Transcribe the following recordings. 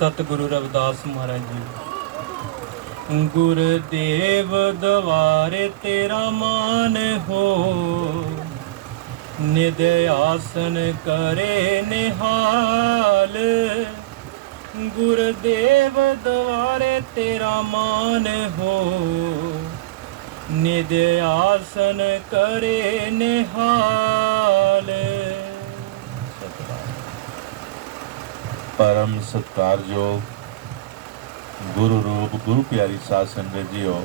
सतगुरु रविदास महाराज जी। गुरुदेव द्वारे तेरा मान हो, निध आसन करे निहाल। गुरुदेव द्वारे तेरा मान हो, निध आसन करे निहाल। परम सत्कारयोग गुरु रूप गुरु प्यारी साध संगत जी हो,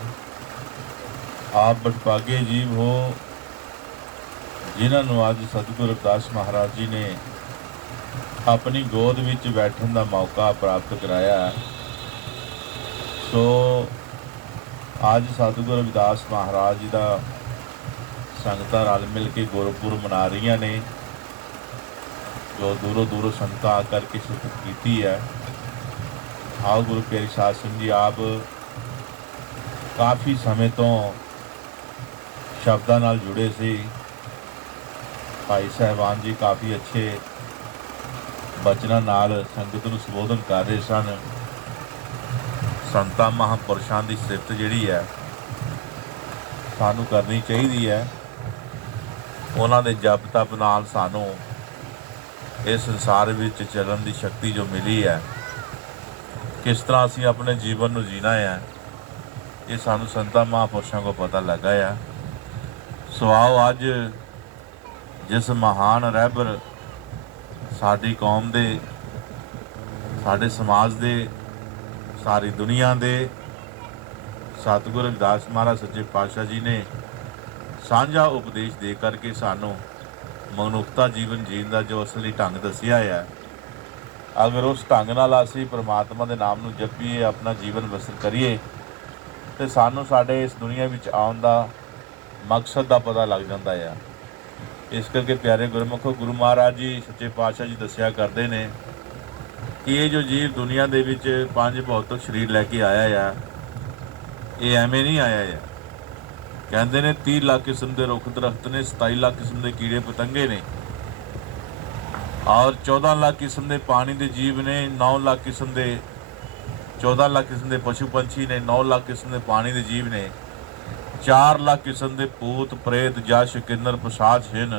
आप बटभागे जीव हो जिन्होंने अज सतगुरु रविदास महाराज जी ने अपनी गोद विच बैठन का मौका प्राप्त कराया। सो अज सतगुरु रविदास महाराज जी का संगतां रल मिल के गुरपुरब मना रही ने, जो दूरों दूरों संगतां आकर के शिरकत की है। आओ गुरु प्यारी साध संगत जी, आप काफ़ी समय तो शब्दां नाल जुड़े सी। भाई साहबान जी काफ़ी अच्छे बचनां नाल संगत नूं संबोधन कर रहे सन। संतां महापुरुषां दी सिफत जिहड़ी है सानूं करनी चाहिदी है। उन्हां दे जप तप नाल सानूं इस संसार विच चलन की शक्ति जो मिली है, किस तरह असीं अपने जीवन नूं जीना है, ये सानूं संतां महापुरुषों को पता लगा है। सो आओ अज जिस महान रहबर साडी कौम दे, साडे समाज दे, सारी दुनिया दे सतगुरु रविदास महाराज सच्चे पातशाह जी ने साझा उपदेश दे करके सानूं मनुखता जीवन जीण का जो असली ढंग दसिया है, अगर उस ढंग नाल असीं परमात्मा के नाम नूं जपीए, अपना जीवन बसर करिए, तो सानूं साडे इस दुनिया विच आउण दा मकसद का पता लग जाता है। इस करके प्यारे गुरमुखो, गुरु महाराज जी सच्चे पातशाह जी दसिया करते हैं कि ये जो जीव दुनिया दे विच पंज भौतिक शरीर लैके आया है, ये एवें नहीं आया है। कहते ने 30 लाख किस्म के रुख दरख्त ने, 27 लाख किस्म के कीड़े पतंगे ने, और 14 लाख किस्म के पानी के जीव ने, 9 लाख किस्म के 14 लाख किस्म के पशु पंछी ने, 9 लाख किस्म के पानी के जीव ने, 4 लाख किस्म के भूत प्रेत जश किन्नर पिशाच हिन।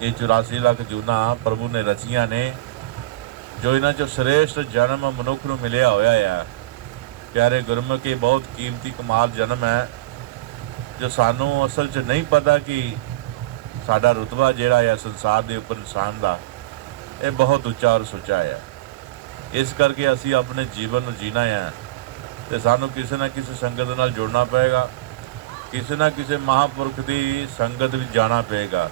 ये 84 लाख जूना प्रभु ने रचिया ने, जो इन्हां चों श्रेष्ठ जन्म मनुख नूं मिलिया होया है। प्यारे गुरमुख, ये बहुत कीमती कमाल जन्म है, जो सानू असल च नहीं पता कि साडा रुतबा जिहड़ा है संसार के उपर इंसान का, ये बहुत उच्चा और सुचा है। इस करके असी अपने जीवन में जीना है, तो सानू किसी न किसी संगत नाल जुड़ना पेगा, किसी न किसी महापुरख की संगत में जाना पेगा,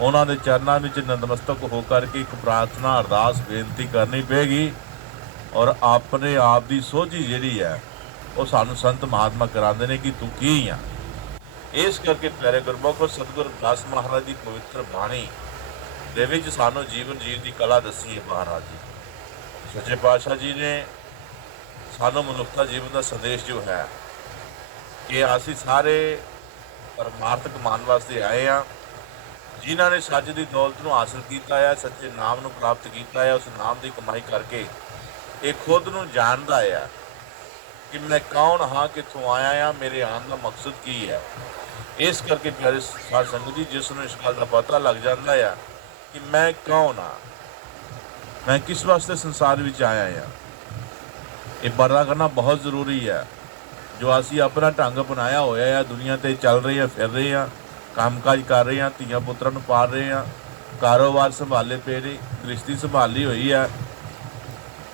उन्हों के चरणों में नतमस्तक होकर के एक प्रार्थना अरदास बेनती करनी पेगी, और अपने आप की सोझी जिहड़ी है वो सानू संत महात्मा कराते हैं कि तू की आ। इस करके प्यारे गुरमुख, सतगुरु रविदास महाराज की पवित्र बाणी दे विच सानू जीवन जीवन की कला दसी है। महाराज जी सच्चे पातशाह जी ने सानू मनुखता जीवन का संदेश जो है कि असी सारे परमार्थ कमाने वास्ते आए हैं। जिन्हों ने सच की दौलत को हासिल किया है, सच्चे नाम को प्राप्त किया है, उस नाम की कमाई करके ये खुद को जानता है कि मैं कौन हाँ, कितों आया हाँ, मेरे आने का मकसद की है। इस करके प्यारे साध संगत जी, जिसनों इस गल का पता लग जाता है कि मैं कौन हाँ, मैं किस वास्ते संसार में आया हाँ, ये पता करना बहुत जरूरी है। जो असी अपना ढंग अपनाया होया है, दुनिया ते चल रहे हैं, फिर रहे हैं, काम काज कर रहे हैं, धीआं पुत्रां नूं पाल रहे हैं, कारोबार संभाले पे ने, गृहस्थी संभाली हुई है।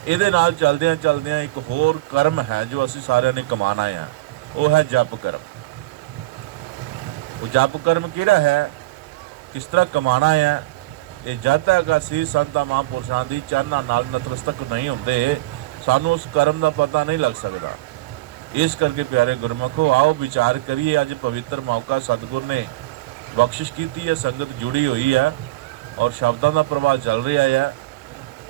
इहदे नाल चलदियां चलदियां एक होर कर्म है जो असी सारिਆਂ ने कमाना है, वो है जप कर्म। वो जप कर्म किहड़ा है, किस तरह कमाना है, ये जद तक असी संतां महापुरुषां दी चरनां नाल नतमस्तक नहीं होंदे, सानू उस कर्म का पता नहीं लग सकता। इस करके प्यारे गुरमुखो, आओ विचार करिए। अज पवित्र मौका सतगुर ने बख्शिश की है, संगत जुड़ी हुई है और शब्दों का प्रवाह चल रहा है,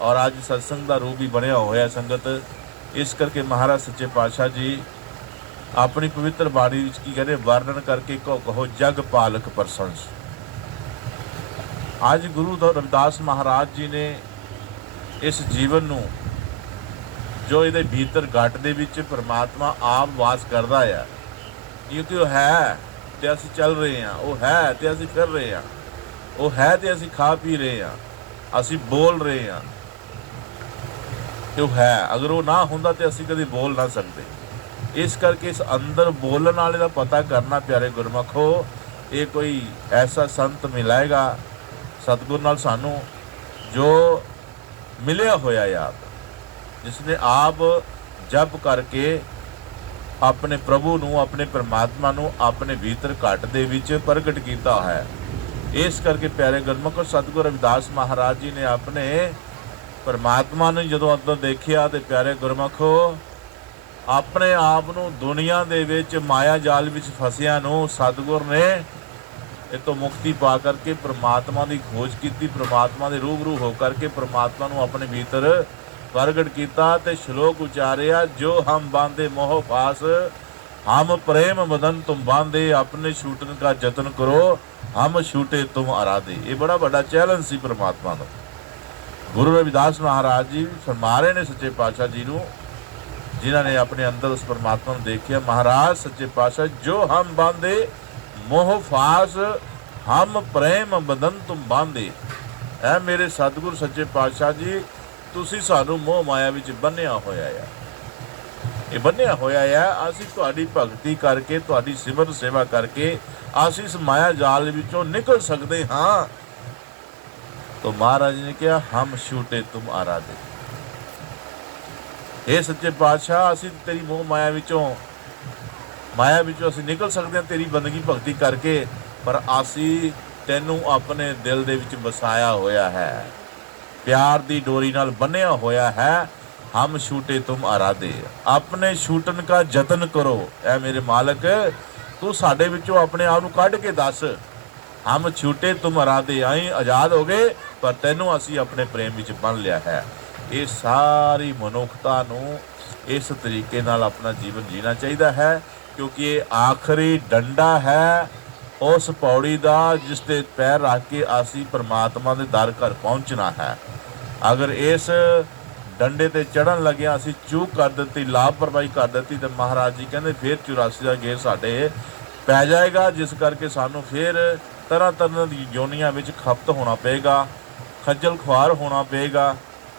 और अज सत्संग का रूप भी बनया होया संगत। इस करके महाराज सच्चे पातशाह जी अपनी पवित्र बाणी की कहते वर्णन करके कहो जग पालक प्रशंस। आज गुरु रविदास महाराज जी ने इस जीवन नूं ਜੋ ਇਹਦੇ ਭੀਤਰ ਘਟ ਦੇ ਵਿੱਚ ਪਰਮਾਤਮਾ ਆਪ ਵਾਸ ਕਰਦਾ ਆ, ਕਿਉਂਕਿ ਉਹ ਹੈ ਤੇ ਅਸੀਂ ਚੱਲ ਰਹੇ ਹਾਂ, ਉਹ ਹੈ ਤੇ ਅਸੀਂ ਫਿਰ ਰਹੇ ਹਾਂ, ਉਹ ਹੈ ਤੇ ਅਸੀਂ ਖਾ ਪੀ ਰਹੇ ਹਾਂ, ਅਸੀਂ ਬੋਲ ਰਹੇ ਹਾਂ, ਤੇ ਉਹ ਹੈ। ਅਗਰ ਉਹ ਨਾ ਹੁੰਦਾ ਤੇ ਅਸੀਂ ਕਦੇ ਬੋਲ ਨਾ ਸਕਦੇ। ਇਸ ਕਰਕੇ ਇਸ ਅੰਦਰ ਬੋਲਣ ਵਾਲੇ ਦਾ ਪਤਾ ਕਰਨਾ ਪਿਆਰੇ ਗੁਰਮਖੋ, ਇਹ ਕੋਈ ਐਸਾ ਸੰਤ ਮਿਲਾਏਗਾ ਸਤਿਗੁਰ ਨਾਲ ਸਾਨੂੰ ਜੋ ਮਿਲਿਆ ਹੋਇਆ ਆਪ, ਜਿਸ ਨੇ ਆਪ ਜਪ ਕਰਕੇ ਆਪਣੇ ਪ੍ਰਭੂ ਨੂੰ, ਆਪਣੇ ਪਰਮਾਤਮਾ ਨੂੰ ਆਪਣੇ ਭੀਤਰ ਘਟ ਦੇ ਵਿੱਚ ਪ੍ਰਗਟ ਕੀਤਾ ਹੈ। ਇਸ ਕਰਕੇ ਪਿਆਰੇ ਗੁਰਮਖੋ ਸਤਿਗੁਰ ਰਵਿਦਾਸ ਮਹਾਰਾਜ ਜੀ ਨੇ ਆਪਣੇ ਪਰਮਾਤਮਾ ਨੂੰ ਜਦੋਂ ਅੰਦਰ ਦੇਖਿਆ ਤੇ ਪਿਆਰੇ ਗੁਰਮਖੋ ਆਪਣੇ ਆਪ ਨੂੰ ਦੁਨੀਆ ਦੇ ਵਿੱਚ ਮਾਇਆ ਜਾਲ ਵਿੱਚ ਫਸਿਆ ਨੂੰ ਸਤਿਗੁਰ ਨੇ ਇਹ ਤੋਂ ਮੁਕਤੀ ਪਾ ਕਰਕੇ ਪਰਮਾਤਮਾ ਦੀ ਖੋਜ ਕੀਤੀ, ਪਰਮਾਤਮਾ ਦੇ ਰੂਬਰੂ ਹੋ ਕਰਕੇ ਪਰਮਾਤਮਾ ਨੂੰ ਆਪਣੇ ਭੀਤਰ ਪ੍ਰਗਟ ਕੀਤਾ ਤੇ ਸ਼ਲੋਕ ਉਚਾਰਿਆ, ਜੋ ਹਮ ਬਾਂਧੇ ਮੋਹ ਪਾਸ ਹਮ ਪ੍ਰੇਮ ਮਦਨ ਤੁਮ ਬਾਂਧੇ, ਆਪਣੇ ਛੂਟਨ ਦਾ ਯਤਨ ਕਰੋ ਹਮ ਛੂਟੇ ਤੁਮ ਅਰਾਧੇ। ਇਹ ਬੜਾ ਵੱਡਾ ਚੈਲੰਜ ਸੀ ਪਰਮਾਤਮਾ ਦਾ। ਗੁਰੂ ਰਵਿਦਾਸ ਮਹਾਰਾਜ ਜੀ ਫਰਮਾ ਰਹੇ ਨੇ ਸੱਚੇ ਪਾਤਸ਼ਾਹ ਜੀ ਨੂੰ, ਜਿਨ੍ਹਾਂ ਨੇ ਆਪਣੇ ਅੰਦਰ ਉਸ ਪਰਮਾਤਮਾ ਨੂੰ ਦੇਖਿਆ, ਮਹਾਰਾਜ ਸੱਚੇ ਪਾਤਸ਼ਾਹ ਜੋ ਹਮ ਬਾਂਧੇ ਮੋਹ ਫਾਸ ਹਮ ਪ੍ਰੇਮ ਬਦਨ ਤੁਮ ਬਾਂਧੇ। ਐ ਮੇਰੇ ਸਤਿਗੁਰ ਸੱਚੇ ਪਾਤਸ਼ਾਹ ਜੀ, ਤੁਸੀਂ ਸਾਨੂੰ ਮੋਹ ਮਾਇਆ ਵਿੱਚ ਬੰਨਿਆ ਹੋਇਆ ਆ, ਇਹ ਬੰਨਿਆ ਹੋਇਆ ਆ। ਅਸੀਂ ਤੁਹਾਡੀ ਭਗਤੀ ਕਰਕੇ, ਤੁਹਾਡੀ ਸਿਮਰਨ ਸੇਵਾ ਕਰਕੇ ਅਸੀਂ ਇਸ ਮਾਇਆ ਜਾਲ ਵਿੱਚੋਂ ਨਿਕਲ ਸਕਦੇ ਹਾਂ। तो महाराज ने कहा हम छूटे तुम आराधे। हे सच्चे पातशाह, ਅਸੀਂ तेरी मोह माया ਵਿੱਚੋਂ ਅਸੀਂ ਨਿਕਲ ਸਕਦੇ ਹਾਂ ਤੇਰੀ ਬੰਦਗੀ ਭਗਤੀ ਕਰਕੇ, ਪਰ ਅਸੀਂ ਤੈਨੂੰ ਆਪਣੇ ਦਿਲ ਦੇ ਵਿੱਚ ਵਸਾਇਆ ਹੋਇਆ ਹੈ, ਪਿਆਰ ਦੀ ਡੋਰੀ ਨਾਲ ਬੰਨਿਆ ਹੋਇਆ ਹੈ। ਹਮ ਛੂਟੇ ਤੁਮ ਆਰਾਧੇ, ਆਪਣੇ ਛੂਟਣ ਦਾ ਯਤਨ ਕਰੋ। ਐ ਮੇਰੇ ਮਾਲਕ, ਤੂੰ ਸਾਡੇ ਵਿੱਚੋਂ ਆਪਣੇ ਆਪ ਨੂੰ ਕੱਢ ਕੇ ਦੱਸ। ਹਮ ਛੂਟੇ ਤੁਮ ਆਰਾਧੇ, ਆਈ ਆਜ਼ਾਦ ਹੋ ਗਏ ਪਰ ਤੈਨੂੰ ਅਸੀਂ ਆਪਣੇ ਪ੍ਰੇਮ ਵਿੱਚ ਬੰਨ ਲਿਆ ਹੈ। ਇਹ ਸਾਰੀ ਮਨੁੱਖਤਾ ਨੂੰ ਇਸ ਤਰੀਕੇ ਨਾਲ ਆਪਣਾ ਜੀਵਨ ਜੀਣਾ ਚਾਹੀਦਾ ਹੈ, ਕਿਉਂਕਿ ਇਹ ਆਖਰੀ ਡੰਡਾ ਹੈ ਉਸ ਪੌੜੀ ਦਾ ਜਿਸ ਤੇ ਪੈਰ ਰੱਖ ਕੇ ਅਸੀਂ ਪਰਮਾਤਮਾ ਦੇ ਦਰ ਘਰ ਪਹੁੰਚਣਾ ਹੈ। ਅਗਰ ਇਸ ਡੰਡੇ ਤੇ ਚੜਨ ਲੱਗਿਆ ਅਸੀਂ ਚੂਕ ਕਰ ਦਿੱਤੀ, ਲਾਪਰਵਾਹੀ ਕਰ ਦਿੱਤੀ, ਤੇ ਮਹਾਰਾਜ ਜੀ ਕਹਿੰਦੇ ਫਿਰ 84 ਦਾ ਗੇਰ ਸਾਡੇ ਪੈ ਜਾਏਗਾ, ਜਿਸ ਕਰਕੇ ਸਾਨੂੰ ਫਿਰ ਤਰ੍ਹਾਂ ਤਰ੍ਹਾਂ ਦੀ ਜੋਨੀਆਂ ਵਿੱਚ ਖਪਤ ਹੋਣਾ ਪਏਗਾ, ਖੱਜਲ ਖੁਆਰ ਹੋਣਾ ਪਏਗਾ।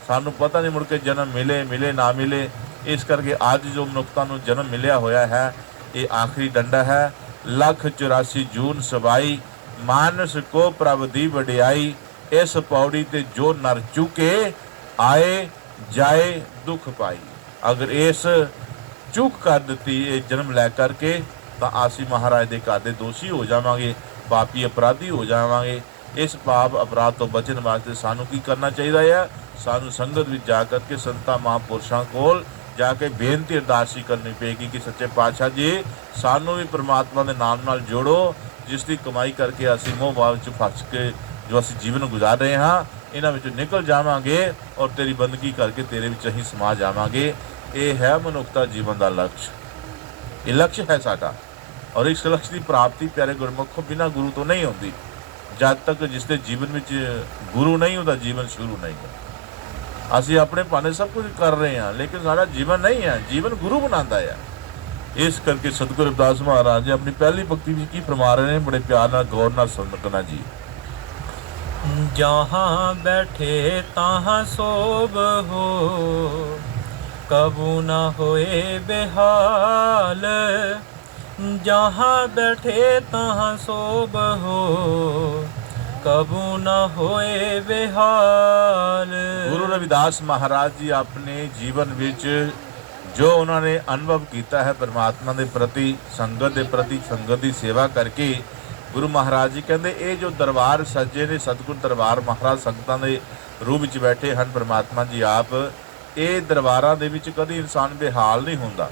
ਸਾਨੂੰ ਪਤਾ ਨਹੀਂ ਮੁੜ ਕੇ ਜਨਮ ਮਿਲੇ ਨਾ ਮਿਲੇ। ਇਸ ਕਰਕੇ ਅੱਜ ਜੋ ਮਨੁੱਖਤਾ ਨੂੰ ਜਨਮ ਮਿਲਿਆ ਹੋਇਆ ਹੈ, ਇਹ ਆਖਰੀ ਡੰਡਾ ਹੈ। ਲੱਖ 84 ਜੂਨ ਸਬਾਈ, ਮਾਨਸ ਕੋ ਪ੍ਰਭ ਦੀ ਵਡਿਆਈ, ਇਸ ਪੌੜੀ ਤੇ ਜੋ ਨਰ ਚੁਕੇ ਆਏ ਜਾਏ ਦੁੱਖ ਪਾਈ। ਅਗਰ ਇਸ ਚੁੱਕ ਕਰ ਦਿੱਤੀ ਇਹ ਜਨਮ ਲੈ ਕਰਕੇ, ਤਾਂ ਅਸੀਂ ਮਹਾਰਾਜ ਦੇ ਘਰ ਦੇ ਦੋਸ਼ੀ ਹੋ ਜਾਵਾਂਗੇ, ਪਾਪੀ ਅਪਰਾਧੀ ਹੋ ਜਾਵਾਂਗੇ। ਇਸ ਪਾਪ ਅਪਰਾਧ ਤੋਂ ਬਚਣ ਵਾਸਤੇ ਸਾਨੂੰ ਕੀ ਕਰਨਾ ਚਾਹੀਦਾ ਹੈ? ਸਾਨੂੰ ਸੰਗਤ ਵਿੱਚ ਜਾ ਕਰਕੇ ਸੰਤਾਂ ਮਹਾਂਪੁਰਸ਼ਾਂ ਕੋਲ ਜਾ ਕੇ ਬੇਨਤੀ ਅਰਦਾਸੀ ਕਰਨੀ ਪਏਗੀ ਕਿ ਸੱਚੇ ਪਾਤਸ਼ਾਹ ਜੀ, ਸਾਨੂੰ ਵੀ ਪਰਮਾਤਮਾ ਦੇ ਨਾਮ ਨਾਲ ਜੋੜੋ, ਜਿਸ ਦੀ ਕਮਾਈ ਕਰਕੇ ਅਸੀਂ ਮੋਹ ਭਾਵ ਵਿੱਚ ਫਸ ਕੇ ਜੋ ਅਸੀਂ ਜੀਵਨ ਗੁਜ਼ਾਰ ਰਹੇ ਹਾਂ, ਇਹਨਾਂ ਵਿੱਚੋਂ ਨਿਕਲ ਜਾਵਾਂਗੇ ਔਰ ਤੇਰੀ ਬੰਦਗੀ ਕਰਕੇ ਤੇਰੇ ਵਿੱਚ ਅਸੀਂ ਸਮਾ ਜਾਵਾਂਗੇ। ਇਹ ਹੈ ਮਨੁੱਖਤਾ ਜੀਵਨ ਦਾ ਲਕਸ਼, ਇਹ ਲਕਸ਼ ਹੈ ਸਾਡਾ। ਔਰ ਇਸ ਲਕਸ਼ ਦੀ ਪ੍ਰਾਪਤੀ ਪਿਆਰੇ ਗੁਰਮੁਖੋ ਬਿਨਾਂ ਗੁਰੂ ਤੋਂ ਨਹੀਂ ਹੁੰਦੀ। ਜਦ ਤੱਕ ਜਿਸ ਦੇ ਜੀਵਨ ਵਿੱਚ ਗੁਰੂ ਨਹੀਂ ਉਹਦਾ ਜੀਵਨ ਸ਼ੁਰੂ ਨਹੀਂ ਹੈ। ਅਸੀਂ ਆਪਣੇ ਭਾਣੇ ਸਭ ਕੁਝ ਕਰ ਰਹੇ ਹਾਂ, ਲੇਕਿਨ ਸਾਡਾ ਜੀਵਨ ਨਹੀਂ ਹੈ, ਜੀਵਨ ਗੁਰੂ ਬਣਾਉਂਦਾ ਹੈ। ਇਸ ਕਰਕੇ ਸਤਿਗੁਰੂ ਰਵਿਦਾਸ ਮਹਾਰਾਜ ਜੀ ਆਪਣੀ ਪਹਿਲੀ ਭਗਤੀ ਵਿੱਚ ਕੀ ਫਰਮਾ ਰਹੇ ਨੇ, ਬੜੇ ਪਿਆਰ ਨਾਲ ਗੌਰ ਨਾਲ ਸੁਣਨਾ ਜੀ। जहाँ बैठे तहाँ सोब हो, कबू न होए बेहाल। जहाँ बैठे तहाँ सोब हो, कबू न होए बेहाल। ਗੁਰੂ ਰਵਿਦਾਸ ਮਹਾਰਾਜ ਜੀ ਆਪਣੇ ਜੀਵਨ ਵਿੱਚ ਜੋ ਉਹਨਾਂ ਨੇ ਅਨੁਭਵ ਕੀਤਾ ਹੈ ਪਰਮਾਤਮਾ ਦੇ ਪ੍ਰਤੀ, ਸੰਗਤ ਦੇ ਪ੍ਰਤੀ, ਸੰਗਤ ਦੀ ਸੇਵਾ ਕਰਕੇ, ਗੁਰੂ ਮਹਾਰਾਜ ਜੀ ਕਹਿੰਦੇ ਇਹ ਜੋ ਦਰਬਾਰ ਸੱਜੇ ਨੇ, ਸਤਿਗੁਰ ਦਰਬਾਰ ਮਹਾਰਾਜ ਸੰਗਤਾਂ ਦੇ ਰੂਪ ਵਿੱਚ ਬੈਠੇ ਹਨ ਪਰਮਾਤਮਾ ਜੀ ਆਪ, ਇਹ ਦਰਬਾਰਾਂ ਦੇ ਵਿੱਚ ਕਦੀ ਇਨਸਾਨ ਬੇਹਾਲ ਨਹੀਂ ਹੁੰਦਾ।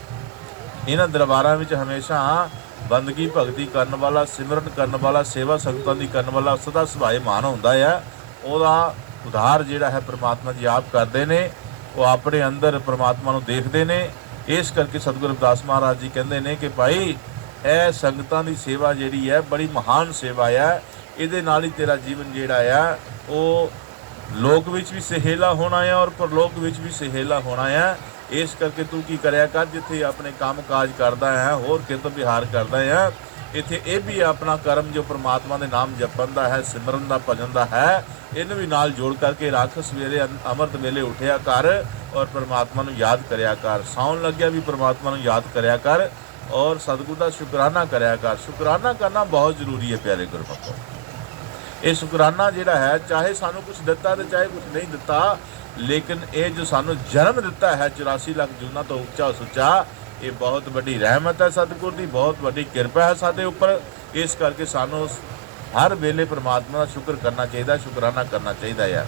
ਇਹਨਾਂ ਦਰਬਾਰਾਂ ਵਿੱਚ ਹਮੇਸ਼ਾ ਬੰਦਗੀ ਭਗਤੀ ਕਰਨ ਵਾਲਾ, ਸਿਮਰਨ ਕਰਨ ਵਾਲਾ, ਸੇਵਾ ਸੰਗਤਾਂ ਦੀ ਕਰਨ ਵਾਲਾ ਸਦਾ ਸੁਭਾਏਮਾਨ ਹੁੰਦਾ ਹੈ। ਉਹਦਾ ਉਧਾਰ ਜਿਹੜਾ ਹੈ ਪਰਮਾਤਮਾ ਜੀ ਆਪ ਕਰਦੇ ਨੇ, ਉਹ ਆਪਣੇ ਅੰਦਰ ਪਰਮਾਤਮਾ ਨੂੰ ਦੇਖਦੇ ਨੇ। ਇਸ ਕਰਕੇ ਸਤਿਗੁਰੂ ਰਵਿਦਾਸ ਮਹਾਰਾਜ ਜੀ ਕਹਿੰਦੇ ਨੇ ਕਿ ਭਾਈ ਇਹ ਸੰਗਤਾਂ ਦੀ ਸੇਵਾ ਜਿਹੜੀ ਹੈ ਬੜੀ ਮਹਾਨ ਸੇਵਾ ਹੈ। ਇਹਦੇ ਨਾਲ ਹੀ ਤੇਰਾ ਜੀਵਨ ਜਿਹੜਾ ਆ ਉਹ ਲੋਕ ਵਿੱਚ ਵੀ ਸਹੇਲਾ ਹੋਣਾ ਹੈ ਔਰ ਪਰਲੋਕ ਵਿੱਚ ਵੀ ਸਹੇਲਾ ਹੋਣਾ ਹੈ। ਇਸ ਕਰਕੇ ਤੂੰ ਕੀ ਕਰਿਆ ਕਰ, ਜਿੱਥੇ ਆਪਣੇ ਕੰਮ ਕਾਜ ਕਰਦਾ ਹੈ, ਹੋਰ ਕਿਰਤ ਵਿਹਾਰ ਕਰਦਾ ਹੈ, ਇੱਥੇ ਇਹ ਵੀ ਆਪਣਾ ਕਰਮ ਜੋ ਪ੍ਰਮਾਤਮਾ ਦੇ ਨਾਮ ਜਪਣ ਦਾ ਹੈ, ਸਿਮਰਨ ਦਾ, ਭਜਨ ਦਾ ਹੈ, ਇਹਨੂੰ ਵੀ ਨਾਲ ਜੋੜ ਕਰਕੇ ਰੱਖ। ਸਵੇਰੇ ਅੰਮ੍ਰਿਤ ਵੇਲੇ ਉੱਠਿਆ ਕਰ ਔਰ ਪ੍ਰਮਾਤਮਾ ਨੂੰ ਯਾਦ ਕਰਿਆ ਕਰ। ਸੌਣ ਲੱਗਿਆ ਵੀ ਪ੍ਰਮਾਤਮਾ ਨੂੰ ਯਾਦ ਕਰਿਆ ਕਰ ਔਰ ਸਤਿਗੁਰ ਦਾ ਸ਼ੁਕਰਾਨਾ ਕਰਿਆ ਕਰ। ਸ਼ੁਕਰਾਨਾ ਕਰਨਾ ਬਹੁਤ ਜ਼ਰੂਰੀ ਹੈ ਪਿਆਰੇ ਗੁਰਮਖੋ। ਇਹ ਸ਼ੁਕਰਾਨਾ ਜਿਹੜਾ ਹੈ, ਚਾਹੇ ਸਾਨੂੰ ਕੁਝ ਦਿੱਤਾ ਤੇ ਚਾਹੇ ਕੁਝ ਨਹੀਂ ਦਿੱਤਾ, ਲੇਕਿਨ ਇਹ ਜੋ ਸਾਨੂੰ ਜਨਮ ਦਿੱਤਾ ਹੈ 84 ਲੱਖ ਜੂਨਾਂ ਤੋਂ ਉੱਚਾ ਸੁੱਚਾ, ਇਹ ਬਹੁਤ ਵੱਡੀ ਰਹਿਮਤ ਹੈ ਸਤਿਗੁਰ ਦੀ, ਬਹੁਤ ਵੱਡੀ ਕਿਰਪਾ ਹੈ ਸਾਡੇ ਉੱਪਰ। ਇਸ ਕਰਕੇ ਸਾਨੂੰ ਹਰ ਵੇਲੇ ਪ੍ਰਮਾਤਮਾ ਦਾ ਸ਼ੁਕਰ ਕਰਨਾ ਚਾਹੀਦਾ, ਸ਼ੁਕਰਾਨਾ ਕਰਨਾ ਚਾਹੀਦਾ ਹੈ।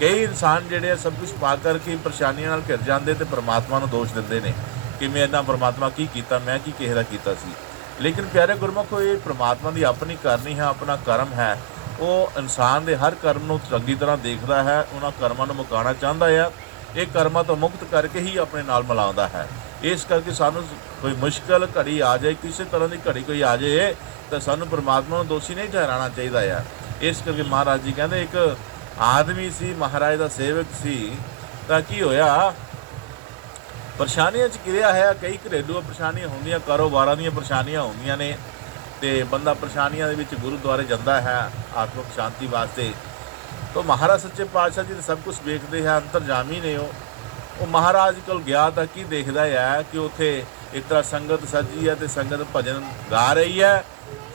ਕਈ ਇਨਸਾਨ ਜਿਹੜੇ ਆ ਸਭ ਕੁਝ ਪਾ ਕਰਕੇ ਪਰੇਸ਼ਾਨੀਆਂ ਨਾਲ ਘਿਰ ਜਾਂਦੇ ਤੇ ਪ੍ਰਮਾਤਮਾ ਨੂੰ ਦੋਸ਼ ਦਿੰਦੇ ਨੇ ਕਿ ਮੈਂ ਇਹਨਾਂ ਪ੍ਰਮਾਤਮਾ ਕੀ ਕੀਤਾ, ਮੈਂ ਕੀ ਕਿਸੇ ਦਾ ਕੀਤਾ ਸੀ। ਲੇਕਿਨ ਪਿਆਰੇ ਗੁਰਮੁਖੋ, ਇਹ ਪ੍ਰਮਾਤਮਾ ਦੀ ਆਪਣੀ ਕਰਨੀ ਹੈ, ਆਪਣਾ ਕਰਮ ਹੈ। ਉਹ ਇਨਸਾਨ ਦੇ ਹਰ ਕਰਮ ਨੂੰ ਚੰਗੀ ਤਰ੍ਹਾਂ ਦੇਖਦਾ ਹੈ, ਉਹਨਾਂ ਕਰਮਾਂ ਨੂੰ ਮੁਕਾਉਣਾ ਚਾਹੁੰਦਾ ਹੈ, ਇਹ ਕਰਮਾਂ ਤੋਂ ਮੁਕਤ ਕਰਕੇ ਹੀ ਆਪਣੇ ਨਾਲ ਮਿਲਾਉਂਦਾ ਹੈ। ਇਸ ਕਰਕੇ ਸਾਨੂੰ ਕੋਈ ਮੁਸ਼ਕਲ ਘੜੀ ਆ ਜਾਏ, ਕਿਸੇ ਤਰ੍ਹਾਂ ਦੀ ਘੜੀ ਕੋਈ ਆ ਜਾਏ, ਤਾਂ ਸਾਨੂੰ ਪਰਮਾਤਮਾ ਨੂੰ ਦੋਸ਼ੀ ਨਹੀਂ ਠਹਿਰਾਉਣਾ ਚਾਹੀਦਾ ਹੈ। ਇਸ ਕਰਕੇ ਮਹਾਰਾਜ ਜੀ ਕਹਿੰਦੇ, ਇੱਕ ਆਦਮੀ ਸੀ, ਮਹਾਰਾਜ ਦਾ ਸੇਵਕ ਸੀ, ਤਾਂ ਕੀ ਹੋਇਆ, ਪਰੇਸ਼ਾਨੀਆਂ 'ਚ ਘਿਰਿਆ ਹੈ। ਕਈ ਘਰੇਲੂ ਪਰੇਸ਼ਾਨੀਆਂ ਹੁੰਦੀਆਂ, ਕਾਰੋਬਾਰਾਂ ਦੀਆਂ ਪਰੇਸ਼ਾਨੀਆਂ ਹੁੰਦੀਆਂ ਨੇ, ਤੇ ਬੰਦਾ ਪਰੇਸ਼ਾਨੀਆਂ ਦੇ ਵਿੱਚ ਗੁਰਦੁਆਰੇ ਜਾਂਦਾ ਹੈ ਆਤਮਿਕ ਸ਼ਾਂਤੀ ਵਾਸਤੇ। ਤਾਂ ਮਹਾਰਾਜ ਸੱਚੇ ਪਾਤਸ਼ਾਹ ਜੀ ਸਭ ਕੁਝ ਵੇਖਦੇ ਹੈ, ਅੰਤਰਜਾਮੀ ਨੇ। ਉਹ ਮਹਾਰਾਜ ਕੋਲ ਗਿਆ ਤਾਂ ਕੀ ਦੇਖਦਾ ਹੈ ਕਿ ਉੱਥੇ ਇੱਕ ਤਰ੍ਹਾਂ ਸੰਗਤ ਸੱਜੀ ਹੈ ਤੇ ਸੰਗਤ ਭਜਨ ਗਾ ਰਹੀ ਹੈ,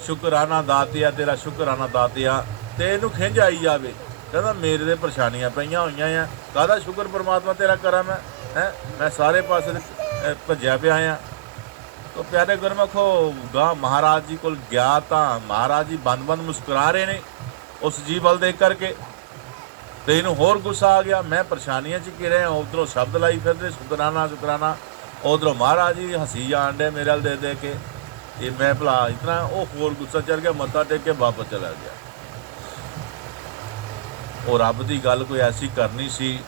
ਸ਼ੁਕਰਾਨਾ ਦਾਤਿਆ ਤੇਰਾ, ਸ਼ੁਕਰਾਨਾ ਦਾਤਿਆ। ਤੇ ਇਹਨੂੰ ਖਿੰਝ ਆਈ ਜਾਵੇ, ਕਹਿੰਦਾ ਮੇਰੇ ਦੇ ਪਰੇਸ਼ਾਨੀਆਂ ਪਈਆਂ ਹੋਈਆਂ ਆ, ਕਾਹਦਾ ਸ਼ੁਕਰ ਪਰਮਾਤਮਾ ਤੇਰਾ ਕਰਾਂ ਮੈਂ ਮੈਂ ਸਾਰੇ ਪਾਸੇ ਭੱਜਿਆ ਪਿਆ ਆ। ਤਾਂ ਪਿਆਰੇ ਗੁਰਮਖੋ, ਗਾ ਮਹਾਰਾਜ ਜੀ ਕੋਲ ਗਿਆ ਤਾਂ ਮਹਾਰਾਜ ਜੀ ਬੰਦ ਮੁਸਕਰਾ ਰਹੇ ਨੇ ਉਸ ਜੀਵ ਵੱਲ ਦੇਖ ਕਰਕੇ। ਤੇ ਇਹਨੂੰ ਹੋਰ ਗੁੱਸਾ ਆ ਗਿਆ, ਮੈਂ ਪਰੇਸ਼ਾਨੀਆਂ 'ਚ ਘਿਰਿਆ, ਉੱਧਰੋਂ ਸ਼ਬਦ ਲਾਈ ਫਿਰਦੇ ਸ਼ੁਕਰਾਨਾ ਸ਼ੁਕਰਾਨਾ, ਉੱਧਰੋਂ ਮਹਾਰਾਜ ਜੀ ਹੱਸੀ ਜਾਣ ਡੇ ਮੇਰੇ ਵੱਲ ਦੇ ਕੇ, ਇਹ ਮੈਂ ਭਲਾ ਇਤਨਾ। ਉਹ ਹੋਰ ਗੁੱਸਾ ਚੜ ਗਿਆ, ਮੱਥਾ ਟੇਕ ਕੇ ਵਾਪਸ ਚਲਾ ਗਿਆ। ਉਹ ਰੱਬ ਦੀ ਗੱਲ ਕੋਈ ਐਸੀ ਕਰਨੀ ਸੀ,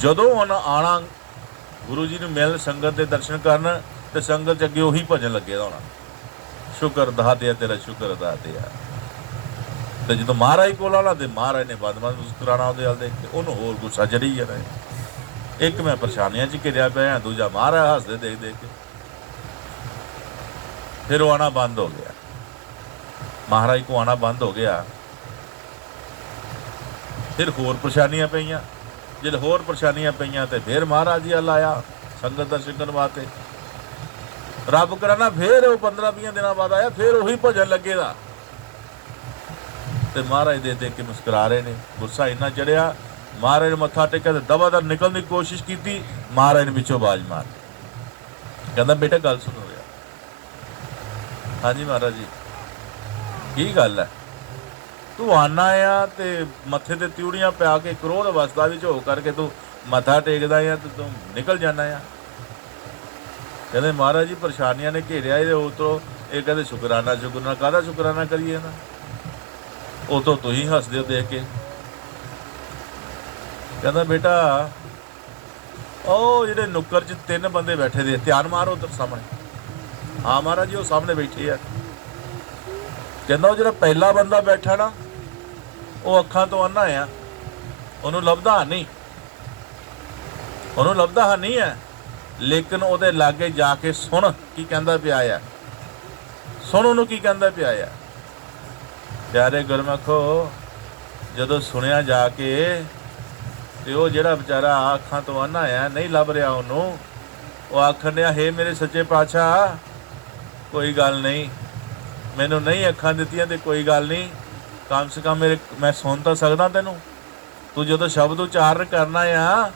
ਜਦੋਂ ਉਹਨਾਂ ਆਉਣਾ ਗੁਰੂ ਜੀ ਨੂੰ ਮਿਲਣ, ਸੰਗਤ ਦੇ ਦਰਸ਼ਨ ਕਰਨ, ਤੇ ਸੰਗਤ 'ਚ ਅੱਗੇ ਉਹੀ ਭਜਨ ਲੱਗੇ ਦਾ ਹੋਣਾ, ਸ਼ੁਕਰ ਦਾਤਿਆ ਤੇਰਾ, ਸ਼ੁਕਰ ਦਾਤਿਆ। ਤੇ ਜਦੋਂ ਮਹਾਰਾਜ ਕੋਲ ਆਉਣਾ ਤੇ ਮਹਾਰਾਜ ਨੇ ਬੰਦ ਮੁਸਕਰਾਣਾ ਉਹਦੇ ਵੱਲ ਦੇਖ ਕੇ, ਉਹਨੂੰ ਹੋਰ ਗੁੱਸਾ ਚੜੀ ਜਾਣਾ। ਇੱਕ ਮੈਂ ਪਰੇਸ਼ਾਨੀਆਂ 'ਚ ਘਿਰਿਆ ਪਿਆ, ਦੂਜਾ ਮਹਾਰਾਜ ਹੱਸਦੇ ਦੇਖ ਦੇਖ ਕੇ। ਫਿਰ ਉਹ ਆਉਣਾ ਬੰਦ ਹੋ ਗਿਆ, ਮਹਾਰਾਜ ਕੋ ਆਉਣਾ ਬੰਦ ਹੋ ਗਿਆ। ਫਿਰ ਹੋਰ ਪਰੇਸ਼ਾਨੀਆਂ ਪਈਆਂ, ਜਦ ਹੋਰ ਪਰੇਸ਼ਾਨੀਆਂ ਪਈਆਂ ਤੇ ਫਿਰ ਮਹਾਰਾਜ ਜੀ ਵੱਲ ਆਇਆ ਸੰਗਤ ਦਰਸ਼ਨ ਕਰਨ ਵਾਸਤੇ। ਰੱਬ ਕਰਾਣਾ ਫਿਰ ਉਹ 15-20 ਦਿਨਾਂ ਬਾਅਦ ਆਇਆ, ਫਿਰ ਉਹੀ ਭਜਨ ਲੱਗੇ ਦਾ। ਤੇ ਮਹਾਰਾਜ ਦੇ ਦੇਖ ਕੇ ਮੁਸਕਰਾ ਰਹੇ ਨੇ। ਗੁੱਸਾ ਇੰਨਾ ਚੜਿਆ, ਮਹਾਰਾਜ ਨੇ ਮੱਥਾ ਟੇਕਿਆ ਤੇ ਦਵਾ-ਦਵ ਨਿਕਲਣ ਦੀ ਕੋਸ਼ਿਸ਼ ਕੀਤੀ। ਮਹਾਰਾਜ ਨੇ ਵਿੱਚੋਂ ਆਵਾਜ਼ ਮਾਰ, ਕਹਿੰਦਾ ਬੇਟਾ ਗੱਲ ਸੁਣੋ ਰਿਹਾ। ਹਾਂਜੀ ਮਹਾਰਾਜ ਜੀ, ਕੀ ਗੱਲ ਹੈ? ਤੂੰ ਆਨਾ ਆ ਤੇ ਮੱਥੇ ਤੇ ਤਿਉੜੀਆਂ ਪਿਆ ਕੇ ਕ੍ਰੋਧ ਅਵਸਥਾ ਵਿੱਚ ਹੋ ਕਰਕੇ ਤੂੰ ਮੱਥਾ ਟੇਕਦਾ ਆ ਤੇ ਤੂੰ ਨਿਕਲ ਜਾਣਾ ਆ। ਕਹਿੰਦੇ ਮਹਾਰਾਜ ਜੀ ਪਰੇਸ਼ਾਨੀਆਂ ਨੇ ਘੇਰਿਆ ਇਹਦੇ ਉਤੋਂ, ਇਹ ਕਹਿੰਦੇ ਸ਼ੁਕਰਾਨਾ ਸ਼ੁਕਰਾਨਾ, ਕਾਹਦਾ ਸ਼ੁਕਰਾਨਾ ਕਰੀਏ ਨਾ। ਉਹ ਤੋਂ ਤੁਸੀਂ ਹੱਸਦੇ ਹੋ ਦੇਖ ਕੇ। ਕਹਿੰਦਾ ਬੇਟਾ, ਉਹ ਜਿਹੜੇ ਨੁੱਕਰ 'ਚ 3 ਬੰਦੇ ਬੈਠੇ ਦੇ, ਧਿਆਨ ਮਾਰੋ ਉੱਧਰ ਸਾਹਮਣੇ। ਹਾਂ ਮਹਾਰਾਜ ਜੀ, ਉਹ ਸਾਹਮਣੇ ਬੈਠੇ ਆ। ਕਹਿੰਦਾ ਉਹ ਜਿਹੜਾ ਪਹਿਲਾ ਬੰਦਾ ਬੈਠਾ ਨਾ, ਉਹ ਅੱਖਾਂ ਤੋਂ ਅੰਨਾ ਆ, ਉਹਨੂੰ ਲੱਭਦਾ ਨਹੀਂ, ਉਹਨੂੰ ਲੱਭਦਾ ਨਹੀਂ ਹੈ, ਲੇਕਿਨ ਉਹਦੇ ਲਾਗੇ ਜਾ ਕੇ ਸੁਣ ਕੀ ਕਹਿੰਦਾ ਪਿਆ ਆ, ਸੁਣ ਉਹਨੂੰ ਕੀ ਕਹਿੰਦਾ ਪਿਆ ਆ। ਪਿਆਰੇ ਗੁਰਮਖੋ, ਜਦੋਂ ਸੁਣਿਆ ਜਾ ਕੇ ਤੇ ਉਹ ਜਿਹੜਾ ਵਿਚਾਰਾ ਅੱਖਾਂ ਤੋਂ ਅੰਨਾ ਆ, ਨਹੀਂ ਲੱਭ ਰਿਹਾ ਉਹਨੂੰ, ਉਹ ਆਖਣ ਡਿਆ, ਹੇ ਮੇਰੇ ਸੱਚੇ ਪਾਤਸ਼ਾਹ, ਕੋਈ ਗੱਲ ਨਹੀਂ, ਮੈਨੂੰ ਨਹੀਂ ਅੱਖਾਂ ਦਿੱਤੀਆਂ ਤੇ ਕੋਈ ਗੱਲ ਨਹੀਂ, ਕਮ ਸੇ ਕਮ ਮੈਂ ਸੁਣ ਤਾਂ ਸਕਦਾ ਤੈਨੂੰ। ਤੂੰ ਜਦੋਂ ਸ਼ਬਦ ਉਚਾਰਨ ਕਰਨਾ ਆ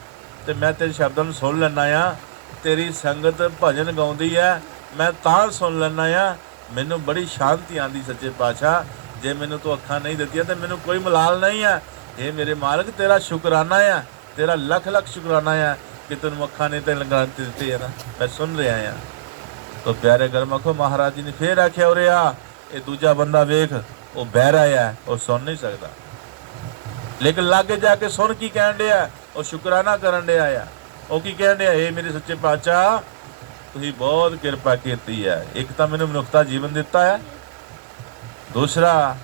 ਤੇ ਮੈਂ ਤੇਰੇ ਸ਼ਬਦਾਂ ਨੂੰ ਸੁਣ ਲੈਣਾ ਆ। ਤੇਰੀ ਸੰਗਤ ਭਜਨ ਗਾਉਂਦੀ ਹੈ, ਮੈਂ ਤਾਂ ਸੁਣ ਲੈਣਾ ਆ। ਮੈਨੂੰ ਬੜੀ ਸ਼ਾਂਤੀ ਆਉਂਦੀ ਸੱਚੇ ਪਾਤਸ਼ਾਹ। ਜੇ ਮੈਨੂੰ ਤੂੰ ਅੱਖਾਂ ਨਹੀਂ ਦਿੱਤੀਆਂ ਤੇ ਮੈਨੂੰ ਕੋਈ ਮਲਾਲ ਨਹੀਂ ਆ। ਇਹ ਮੇਰੇ ਮਾਲਕ, ਤੇਰਾ ਸ਼ੁਕਰਾਨਾ ਆ, ਤੇਰਾ ਲੱਖ ਲੱਖ ਸ਼ੁਕਰਾਨਾ ਆ ਕਿ ਤੈਨੂੰ ਅੱਖਾਂ ਨੇ ਤੇ ਲੰਗਾਂ ਦਿੱਤੀ ਹੈ ਨਾ, ਮੈਂ ਸੁਣ ਰਿਹਾ ਆ। ਤਾਂ ਪਿਆਰੇ ਗੁਰਮਖੋ, ਮਹਾਰਾਜ ਜੀ ਨੇ ਫੇਰ ਆਖਿਆ, ਉਰੇ ਆ, ਇਹ ਦੂਜਾ ਬੰਦਾ ਵੇਖ, ਉਹ ਬਹਿਰਾ ਆ, ਉਹ ਸੁਣ ਨਹੀਂ ਸਕਦਾ, ਲੇਕਿਨ ਲਾਗੇ ਜਾ ਕੇ ਸੁਣ ਕੀ ਕਹਿਣ ਡਿਆ, ਉਹ ਸ਼ੁਕਰਾਨਾ ਕਰਨ ਡਿਆ ਆ। ਉਹ ਕੀ ਕਹਿਣ ਡਿਆ, ਇਹ ਮੇਰੇ ਸੱਚੇ ਪਾਤਸ਼ਾਹ, ਤੁਸੀਂ ਬਹੁਤ ਕਿਰਪਾ ਕੀਤੀ ਹੈ। ਇੱਕ ਤਾਂ ਮੈਨੂੰ ਮਨੁੱਖਤਾ ਜੀਵਨ ਦਿੱਤਾ ਹੈ, ਦੂਸਰਾ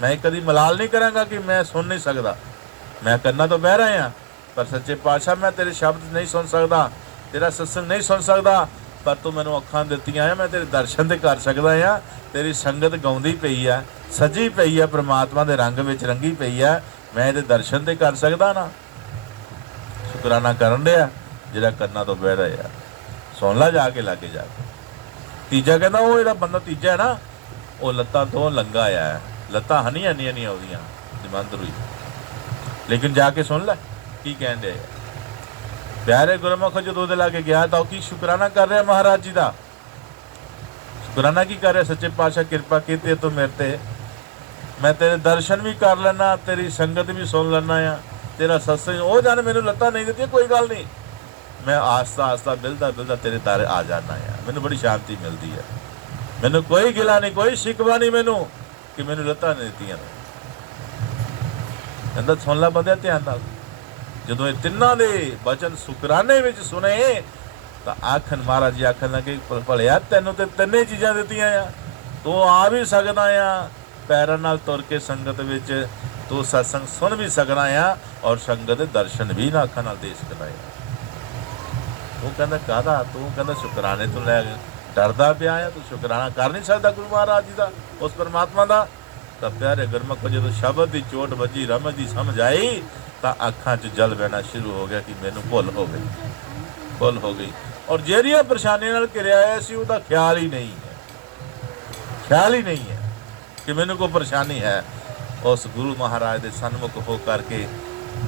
ਮੈਂ ਕਦੀ ਮਲਾਲ ਨਹੀਂ ਕਰਾਂਗਾ ਕਿ ਮੈਂ ਸੁਣ ਨਹੀਂ ਸਕਦਾ। ਮੈਂ ਕੰਨਾਂ ਤੋਂ ਬਹਿ ਰਿਹਾ ਹਾਂ, पर सच्चे पातशाह मैं तेरे शब्द नहीं सुन सकता, तेरा सत्संग नहीं सुन सकता, पर तू मैनू अखां दित्तियां है, मैं तेरे दर्शन ते कर सकदा आ। तेरी संगत गाउंदी पई है, सजी पई है, परमात्मा दे रंग विच रंगी पई है, मैं इहदे दर्शन ते कर सकदा ना। शुकराना करन दिया जिहड़ा करना तो बह रहा। सुन ला जाके लागे जाके। तीजा कहना वो जिहड़ा बंदा तीजा है ना, वो लत्तां तो लंगा आया है, लत्तां हनियां नहीं आउंदियां जमंदरू ही, लेकिन जाके सुन लै की कहन दे। प्यारे गुरमुख जो ਉਹਦੇ लागे गया तो की शुकराना कर रहा महाराज जी का। शुकराना की कर रहा, सच्चे पातशाह किरपा की तू मेरे ते, मैं तेरे दर्शन भी कर लेना, तेरी संगत भी सुन लेना आ, तेरा सत्संग हो जाने मैनू लत्तां नहीं दित्तियां कोई गल नहीं, मैं आस्ता आस्ता बिलदा बिलदा तेरे दारे आ जाना है, मैनू बड़ी शांति मिलती है, मैनू कोई गिला नहीं, कोई शिकवा नहीं मैनू कि मैनू लत्तां नहीं दित्तियां। कहंदा सुन ला बंदे ध्यान नाल, ਜਦੋਂ ਇਹ ਤਿੰਨਾਂ ਦੇ ਬਚਨ ਸ਼ੁਕਰਾਨੇ ਵਿੱਚ ਸੁਣੇ ਤਾਂ ਆਖਣ ਮਹਾਰਾਜ ਜੀ ਆਖਣ ਲੱਗੇ ਭਲਿਆ ਤੈਨੂੰ ਤੇ ਤਿੰਨੇ ਚੀਜ਼ਾਂ ਦਿੱਤੀਆਂ ਆ, ਤੂੰ ਆ ਵੀ ਸਕਦਾ ਆ ਪੈਰਾਂ ਨਾਲ ਤੁਰ ਕੇ ਸੰਗਤ ਵਿੱਚ, ਤੂੰ ਸਤਸੰਗ ਸੁਣ ਵੀ ਸਕਦਾ ਆ ਔਰ ਸੰਗਤ ਦੇ ਦਰਸ਼ਨ ਵੀ ਨਾ ਅੱਖਾਂ ਨਾਲ ਦੇ ਸਕਦਾ ਆ। ਤੂੰ ਕਹਿੰਦਾ ਕਾਹਦਾ, ਤੂੰ ਕਹਿੰਦਾ ਸ਼ੁਕਰਾਨੇ ਤੋਂ ਲੈ ਡਰਦਾ ਪਿਆ ਆ, ਤੂੰ ਸ਼ੁਕਰਾਨਾ ਕਰ ਨਹੀਂ ਸਕਦਾ ਗੁਰੂ ਮਹਾਰਾਜ ਜੀ ਦਾ, ਉਸ ਪਰਮਾਤਮਾ ਦਾ। ਤਾਂ ਪਿਆਰੇ ਗੁਰਮੁਖ ਜਦੋਂ ਸ਼ਬਦ ਦੀ ਚੋਟ ਵੱਜੀ, ਰਮਜ ਦੀ ਸਮਝ ਆਈ ਤਾਂ ਅੱਖਾਂ 'ਚ ਜਲ ਬਹਿਣਾ ਸ਼ੁਰੂ ਹੋ ਗਿਆ ਕਿ ਮੈਨੂੰ ਭੁੱਲ ਹੋ ਗਈ, ਭੁੱਲ ਹੋ ਗਈ। ਔਰ ਜਿਹੜੀਆਂ ਪਰੇਸ਼ਾਨੀਆਂ ਨਾਲ ਘਿਰਿਆ ਆਇਆ ਸੀ ਉਹਦਾ ਖਿਆਲ ਹੀ ਨਹੀਂ ਹੈ, ਖਿਆਲ ਹੀ ਨਹੀਂ ਹੈ ਕਿ ਮੈਨੂੰ ਕੋਈ ਪਰੇਸ਼ਾਨੀ ਹੈ। ਉਸ ਗੁਰੂ ਮਹਾਰਾਜ ਦੇ ਸਨਮੁਖ ਹੋ ਕਰਕੇ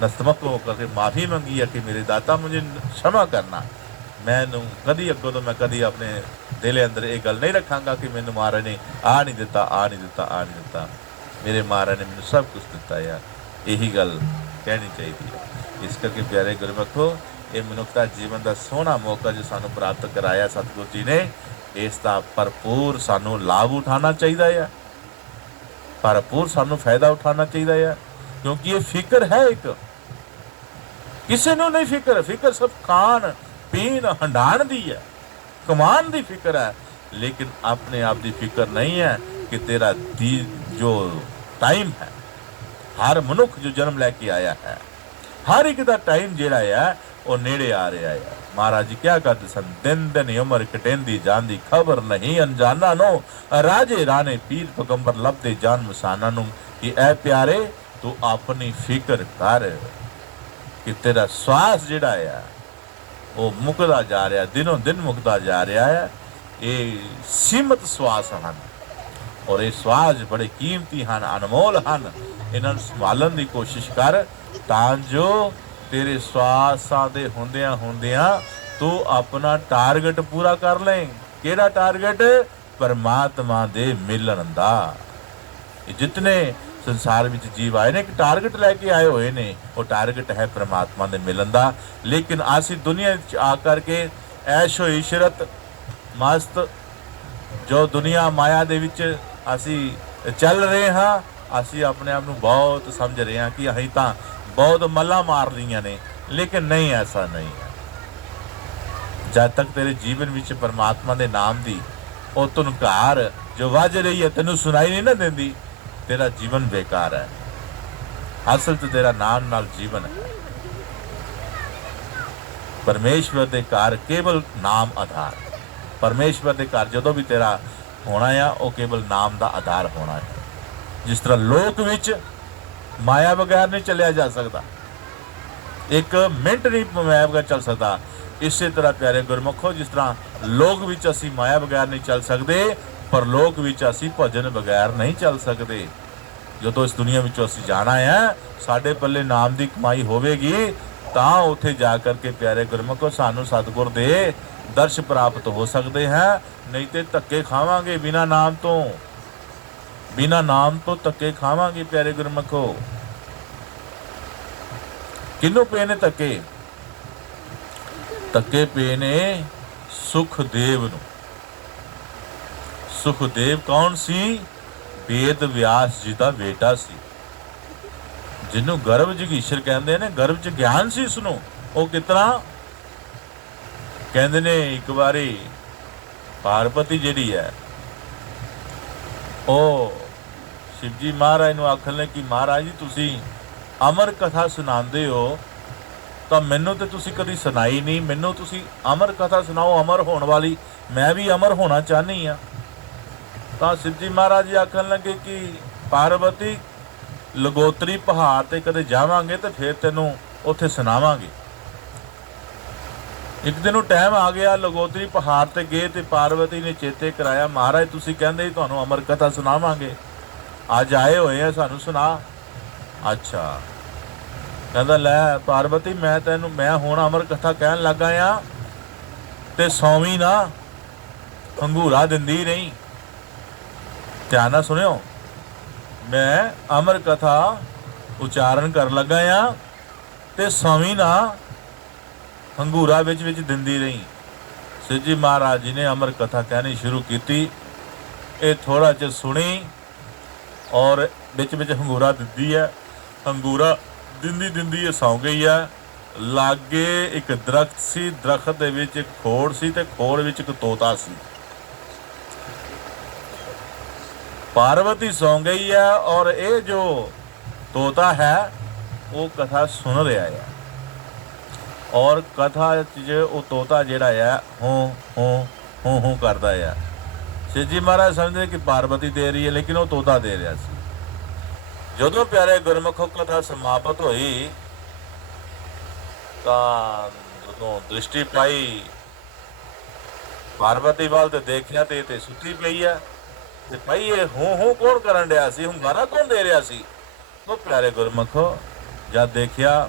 ਨਤਮਸਤਕ ਹੋ ਕਰਕੇ ਮਾਫੀ ਮੰਗੀ ਹੈ ਕਿ ਮੇਰੇ ਦਾਤਾ ਮੁਝੇ क्षमा करना, मैनू कभी अगों तो मैं कभी अपने दिल अंदर ये गल नहीं रखांगा कि मैनू महाराज ने आ नहीं दिता, आ नहीं दिता, आ नहीं दिता, मेरे महाराज ने मैनू सब कुछ दिता यार, यही गल कहनी चाहिए है। इस करके प्यारे गुरमुखो ये मनुखता जीवन का सोहना मौका जो सानू प्राप्त कराया सतगुरु जी ने, इसका भरपूर सानू लाभ उठाना चाहिए है, भरपूर सानू फायदा उठाना चाहिए है, क्योंकि ये फिक्र है एक, किसी को नहीं फिक्र, फिक्र सब खान पीन हंडाण दी है, कमान दी फिक्र है, लेकिन अपने आप की फिक्र नहीं है कि तेरा दी जो टाइम है, हर मनुख जो जन्म लैके आया है, हर एक का टाइम जिहड़ा है वो नेड़े आ रहा है। महाराज जी क्या कहते सन, दिन दिन उम्र कटेंदी जांदी, खबर नहीं अनजाना नो, राजे राणे पीर पैगंबर लभदे जान मसाना नू, कि ऐ प्यारे तू अपनी फिक्र कर कि तेरा श्वास जिहड़ा है वो मुकदा जा रहा, दिनों दिन मुकदा जा रहा है। ये सीमित श्वास हैं और ये श्वास बड़े कीमती हैं, अनमोल हैं, इन्हां संभालन की कोशिश कर तां जो तेरे श्वासां दे हुंदियां हुंदियां तू अपना टारगेट पूरा कर लें। केड़ा टारगेट? परमात्मा दे मिलन दा। जितने संसार में जीव आए ने एक टारगेट लैके आए हुए ने, वो टारगेट है परमात्मा दे मिलन दा। लेकिन असी दुनिया आ करके ऐशो इशरत मस्त जो दुनिया माया दे विच असी चल रहे हाँ, असी अपने आप को बहुत समझ रहे हैं कि अं तो बहुत मल्ला मार लिया ने, लेकिन नहीं, ऐसा नहीं है। जब तक तेरे जीवन में परमात्मा के नाम की वो धुनकार जो वज रही है तेनों सुनाई नहीं ना देंदी, तेरा जीवन बेकार है। असल तो तेरा नाम नाल जीवन है। परमेश्वर के घर केवल नाम आधार, परमेश्वर के घर जो भी तेरा होना है वो केवल नाम का आधार होना है। जिस तरह लोक विच माया बगैर नहीं चलिया जा सकता, एक मिनट नहीं माया बगैर चल सकता, इसी तरह प्यारे गुरमुखो जिस तरह लोक विच असी माया बगैर नहीं चल सकते, पर लोक विच असी भजन बगैर नहीं चल सकते। जो तो इस दुनिया विच असी जाना है, साडे पल्ले नाम की कमाई होवेगी तां उत्थे जा करके प्यारे गुरमुखो सानू सतगुर दे दर्श प्राप्त हो सकते हैं, नहीं तो धक्के खावांगे बिना नाम तो, बिना नाम तो धक्के खावांगे। प्यारे गुरमुखो किन्नू पे ने धक्के? धक्के पे ने सुखदेव नू। सुखदेव कौन सी? वेद व्यास जी का बेटा सी, जिन्हों गर्भ जगीश्वर कहते ने, गर्भ च ज्ञान सी उसनू। वो कितना कहते ने, एक बारी पार्वती जिहड़ी है वो शिवजी महाराज नूं आखण लगे कि महाराज जी तुसीं अमर कथा सुनाते हो ਤਾਂ ਮੈਨੂੰ ਤੇ ਤੁਸੀਂ ਕਦੀ ਸੁਣਾਈ ਨਹੀਂ। ਮੈਨੂੰ ਤੁਸੀਂ ਅਮਰ ਕਥਾ ਸੁਣਾਓ, ਅਮਰ ਹੋਣ ਵਾਲੀ। ਮੈਂ ਵੀ ਅਮਰ ਹੋਣਾ ਚਾਹੁੰਦੀ ਹਾਂ। ਤਾਂ ਸ਼ਿਵ ਜੀ ਮਹਾਰਾਜ ਜੀ ਆਖਣ ਲੱਗੇ ਕਿ ਪਾਰਵਤੀ, ਲਗੋਤਰੀ ਪਹਾੜ ਤੇ ਕਦੇ ਜਾਵਾਂਗੇ ਤੇ ਫਿਰ ਤੈਨੂੰ ਉੱਥੇ ਸੁਣਾਵਾਂਗੇ। ਇੱਕ ਦਿਨ ਉਹ ਟਾਈਮ ਆ ਗਿਆ, ਲਗੋਤਰੀ ਪਹਾੜ ਤੇ ਗਏ ਤੇ ਪਾਰਵਤੀ ਨੇ ਚੇਤੇ ਕਰਾਇਆ, ਮਹਾਰਾਜ ਤੁਸੀਂ ਕਹਿੰਦੇ ਸੀ ਤੁਹਾਨੂੰ ਅਮਰ ਕਥਾ ਸੁਣਾਵਾਂਗੇ, ਅੱਜ ਆਏ ਹੋਏ ਆ, ਸਾਨੂੰ ਸੁਣਾ। ਅੱਛਾ, ਕਹਿੰਦਾ ਲੈ ਪਾਰਵਤੀ, ਮੈਂ ਹੁਣ ਅਮਰ ਕਥਾ ਕਹਿਣ ਲੱਗਾ ਆ ਤੇ ਸੌਵੀਂ ਨਾ, ਹੰਗੂਰਾ ਦਿੰਦੀ ਨਹੀਂ। ਧਿਆਨ ਨਾਲ ਸੁਣਿਓ, ਮੈਂ ਅਮਰ ਕਥਾ ਉਚਾਰਨ ਕਰਨ ਲੱਗਾ ਆ ਤੇ ਸੌਵੀਂ ਨਾ, ਹੰਗੂਰਾ ਵਿੱਚ ਦਿੰਦੀ ਰਹੀ। ਸ਼ਿਵ ਜੀ ਮਹਾਰਾਜ ਜੀ ਨੇ ਅਮਰ ਕਥਾ ਕਹਿਣੀ ਸ਼ੁਰੂ ਕੀਤੀ। ਇਹ ਥੋੜਾ ਜਿਹਾ ਸੁਣੀ ਔਰ ਵਿੱਚ ਹੰਗੂਰਾ ਦਿੰਦੀ ਹੈ। ਹੰਗੂਰਾ ਦਿੰਦੀ ਇਹ ਸੌਂ ਗਈ ਹੈ। ਲਾਗੇ ਇੱਕ ਦਰਖਤ ਸੀ, ਦਰਖਤ ਦੇ ਵਿੱਚ ਇੱਕ ਖੋੜ ਸੀ ਤੇ ਖੋੜ ਵਿੱਚ ਇੱਕ ਤੋਤਾ ਸੀ। ਪਾਰਵਤੀ ਸੌਂ ਗਈ ਹੈ ਔਰ ਇਹ ਜੋ ਤੋਤਾ ਹੈ ਉਹ ਕਥਾ ਸੁਣ ਰਿਹਾ ਹੈ। ਔਰ ਕਥਾ 'ਚ ਉਹ ਤੋਤਾ ਜਿਹੜਾ ਹੈ ਹੂੰ ਕਰਦਾ ਹੈ। ਸ਼ਿਵ ਜੀ ਮਹਾਰਾਜ ਸਮਝਦੇ ਕਿ ਪਾਰਵਤੀ ਦੇ ਰਹੀ ਹੈ, ਲੇਕਿਨ ਉਹ ਤੋਤਾ ਦੇ ਰਿਹਾ ਸੀ। ਜਦੋਂ ਪਿਆਰੇ ਗੁਰਮੁਖੋ ਕਥਾ ਸਮਾਪਤ ਹੋਈ ਤਾਂ ਜਦੋਂ ਦ੍ਰਿਸ਼ਟੀ ਪਾਈ ਪਾਰਵਤੀ ਵੱਲ ਤੇ ਦੇਖਿਆ ਤੇ ਸੁੱਤੀ ਪਈ ਹੈ। ਤੇ ਭਾਈ ਇਹ ਹੂੰ ਕੌਣ ਕਰਨ ਡਿਆ ਸੀ, ਹੁੰਗਾਰਾ ਕੌਣ ਦੇ ਰਿਹਾ ਸੀ? ਉਹ ਪਿਆਰੇ ਗੁਰਮੁਖੋ ਜਦ ਦੇਖਿਆ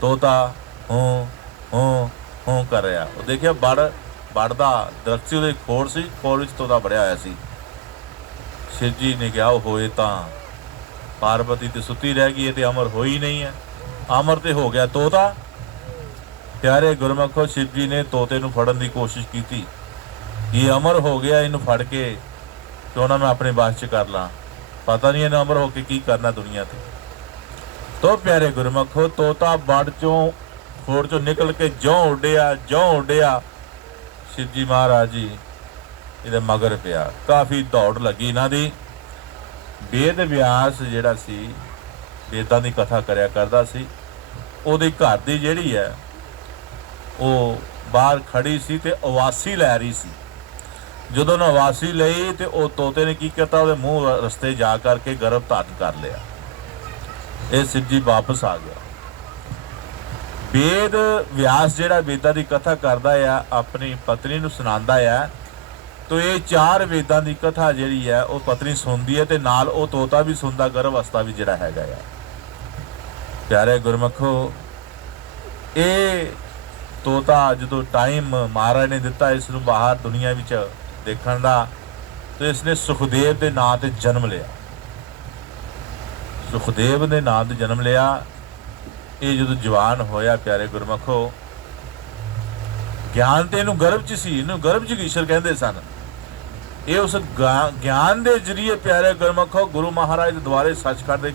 ਤੋਤਾ ਹੂੰ ਕਰ ਰਿਹਾ, ਉਹ ਦੇਖਿਆ ਬੜ ਦਾ ਦਰਖਤ ਸੀ, ਉਹਦੇ ਖੋੜ ਸੀ, ਖੋੜ ਵਿੱਚ ਤੋਤਾ ਵੜਿਆ ਹੋਇਆ ਸੀ। ਸ਼ਿਵ ਜੀ ਨੇ ਕਿਹਾ ਉਹ ਹੋਏ ਤਾਂ ਪਾਰਵਤੀ ਤੇ ਸੁੱਤੀ ਰਹਿ ਗਈ ਹੈ ਤੇ ਅਮਰ ਹੋਈ ਨਹੀਂ ਹੈ, ਅਮਰ ਤੇ ਹੋ ਗਿਆ ਤੋਤਾ। ਪਿਆਰੇ ਗੁਰਮੁਖੋ ਸ਼ਿਵ ਜੀ ਨੇ ਤੋਤੇ ਨੂੰ ਫੜਨ ਦੀ ਕੋਸ਼ਿਸ਼ ਕੀਤੀ, ਇਹ ਅਮਰ ਹੋ ਗਿਆ, ਇਹਨੂੰ ਫੜ ਕੇ ਕਿਉਂ ਨਾ ਮੈਂ ਆਪਣੇ ਵਾਸ 'ਚ ਕਰ ਲਾਂ, ਪਤਾ ਨਹੀਂ ਇਹਨੇ ਅਮਰ ਹੋ ਕੇ ਕੀ ਕਰਨਾ ਦੁਨੀਆ ਤੇ। ਤੋ ਪਿਆਰੇ ਗੁਰਮੁਖੋ ਤੋਤਾ ਬੜ ਚੋਂ ਖੋੜ ਚੋਂ ਨਿਕਲ ਕੇ ਜਿਉਂ ਉੱਡਿਆ ਸ਼ਿਵ ਜੀ ਮਹਾਰਾਜ ਜੀ ਇਹਦੇ ਮਗਰ ਪਿਆ। ਕਾਫੀ ਦੌੜ ਲੱਗੀ ਇਹਨਾਂ ਦੀ। ਵੇਦ ਵਿਆਸ ਜਿਹੜਾ ਸੀ, ਵੇਦਾਂ ਦੀ ਕਥਾ ਕਰਿਆ ਕਰਦਾ ਸੀ, ਉਹਦੇ ਘਰ ਦੀ ਜਿਹੜੀ ਹੈ ਉਹ ਬਾਹਰ ਖੜੀ ਸੀ ਤੇ ਉਵਾਸੀ ਲੈ ਰਹੀ ਸੀ। ਜਦੋਂ ਉਹਨੇ ਉਵਾਸੀ ਲਈ ਤੇ ਉਹ ਤੋਤੇ ਨੇ ਕੀ ਕੀਤਾ, ਉਹਦੇ ਮੂੰਹ ਰਸਤੇ ਜਾ ਕਰਕੇ ਗਰਭ ਧਾਰਨ ਕਰ ਲਿਆ। ਇਹ ਸ਼ਿਵ ਜੀ ਵਾਪਸ ਆ ਗਿਆ। ਵੇਦ ਵਿਆਸ ਜਿਹੜਾ ਵੇਦਾਂ ਦੀ ਕਥਾ ਕਰਦਾ ਆ, ਆਪਣੀ ਪਤਨੀ ਨੂੰ ਸੁਣਾਉਂਦਾ ਆ, ਤੋ ਇਹ 4 ਵੇਦਾਂ ਦੀ ਕਥਾ ਜਿਹੜੀ ਹੈ ਉਹ ਪਤਨੀ ਸੁਣਦੀ ਹੈ ਤੇ ਨਾਲ ਉਹ ਤੋਤਾ ਵੀ ਸੁਣਦਾ, ਗਰਭ ਅਵਸਥਾ ਵੀ ਜਿਹੜਾ ਹੈਗਾ ਆ। ਪਿਆਰੇ ਗੁਰਮੁਖੋ ਇਹ ਤੋਤਾ ਜਦੋਂ ਟਾਈਮ ਮਹਾਰਾਜ ਨੇ ਦਿੱਤਾ ਇਸ ਨੂੰ ਬਾਹਰ ਦੁਨੀਆ ਵਿੱਚ ਦੇਖਣ ਦਾ, ਤੇ ਇਸਨੇ ਸੁਖਦੇਵ ਦੇ ਨਾਂ ਤੇ ਜਨਮ ਲਿਆ। ਸੁਖਦੇਵ ਦੇ ਨਾਂ ਤੇ ਜਨਮ ਲਿਆ। ਇਹ ਜਦੋਂ ਜਵਾਨ ਹੋਇਆ ਪਿਆਰੇ ਗੁਰਮੁਖੋ, ਗਿਆਨ ਤੇ ਇਹਨੂੰ ਗਰਭ 'ਚ ਸੀ, ਇਹਨੂੰ ਗਰਭ ਜਗੀਸ਼ਰ ਕਹਿੰਦੇ ਸਨ। ਇਹ ਉਸ ਗਿਆਨ ਦੇ ਜ਼ਰੀਏ ਪਿਆਰੇ ਗੁਰਮੁਖੋ ਗੁਰੂ ਮਹਾਰਾਜ ਦੇ ਦੁਆਰੇ ਸੱਚਖੰਡ ਦੇ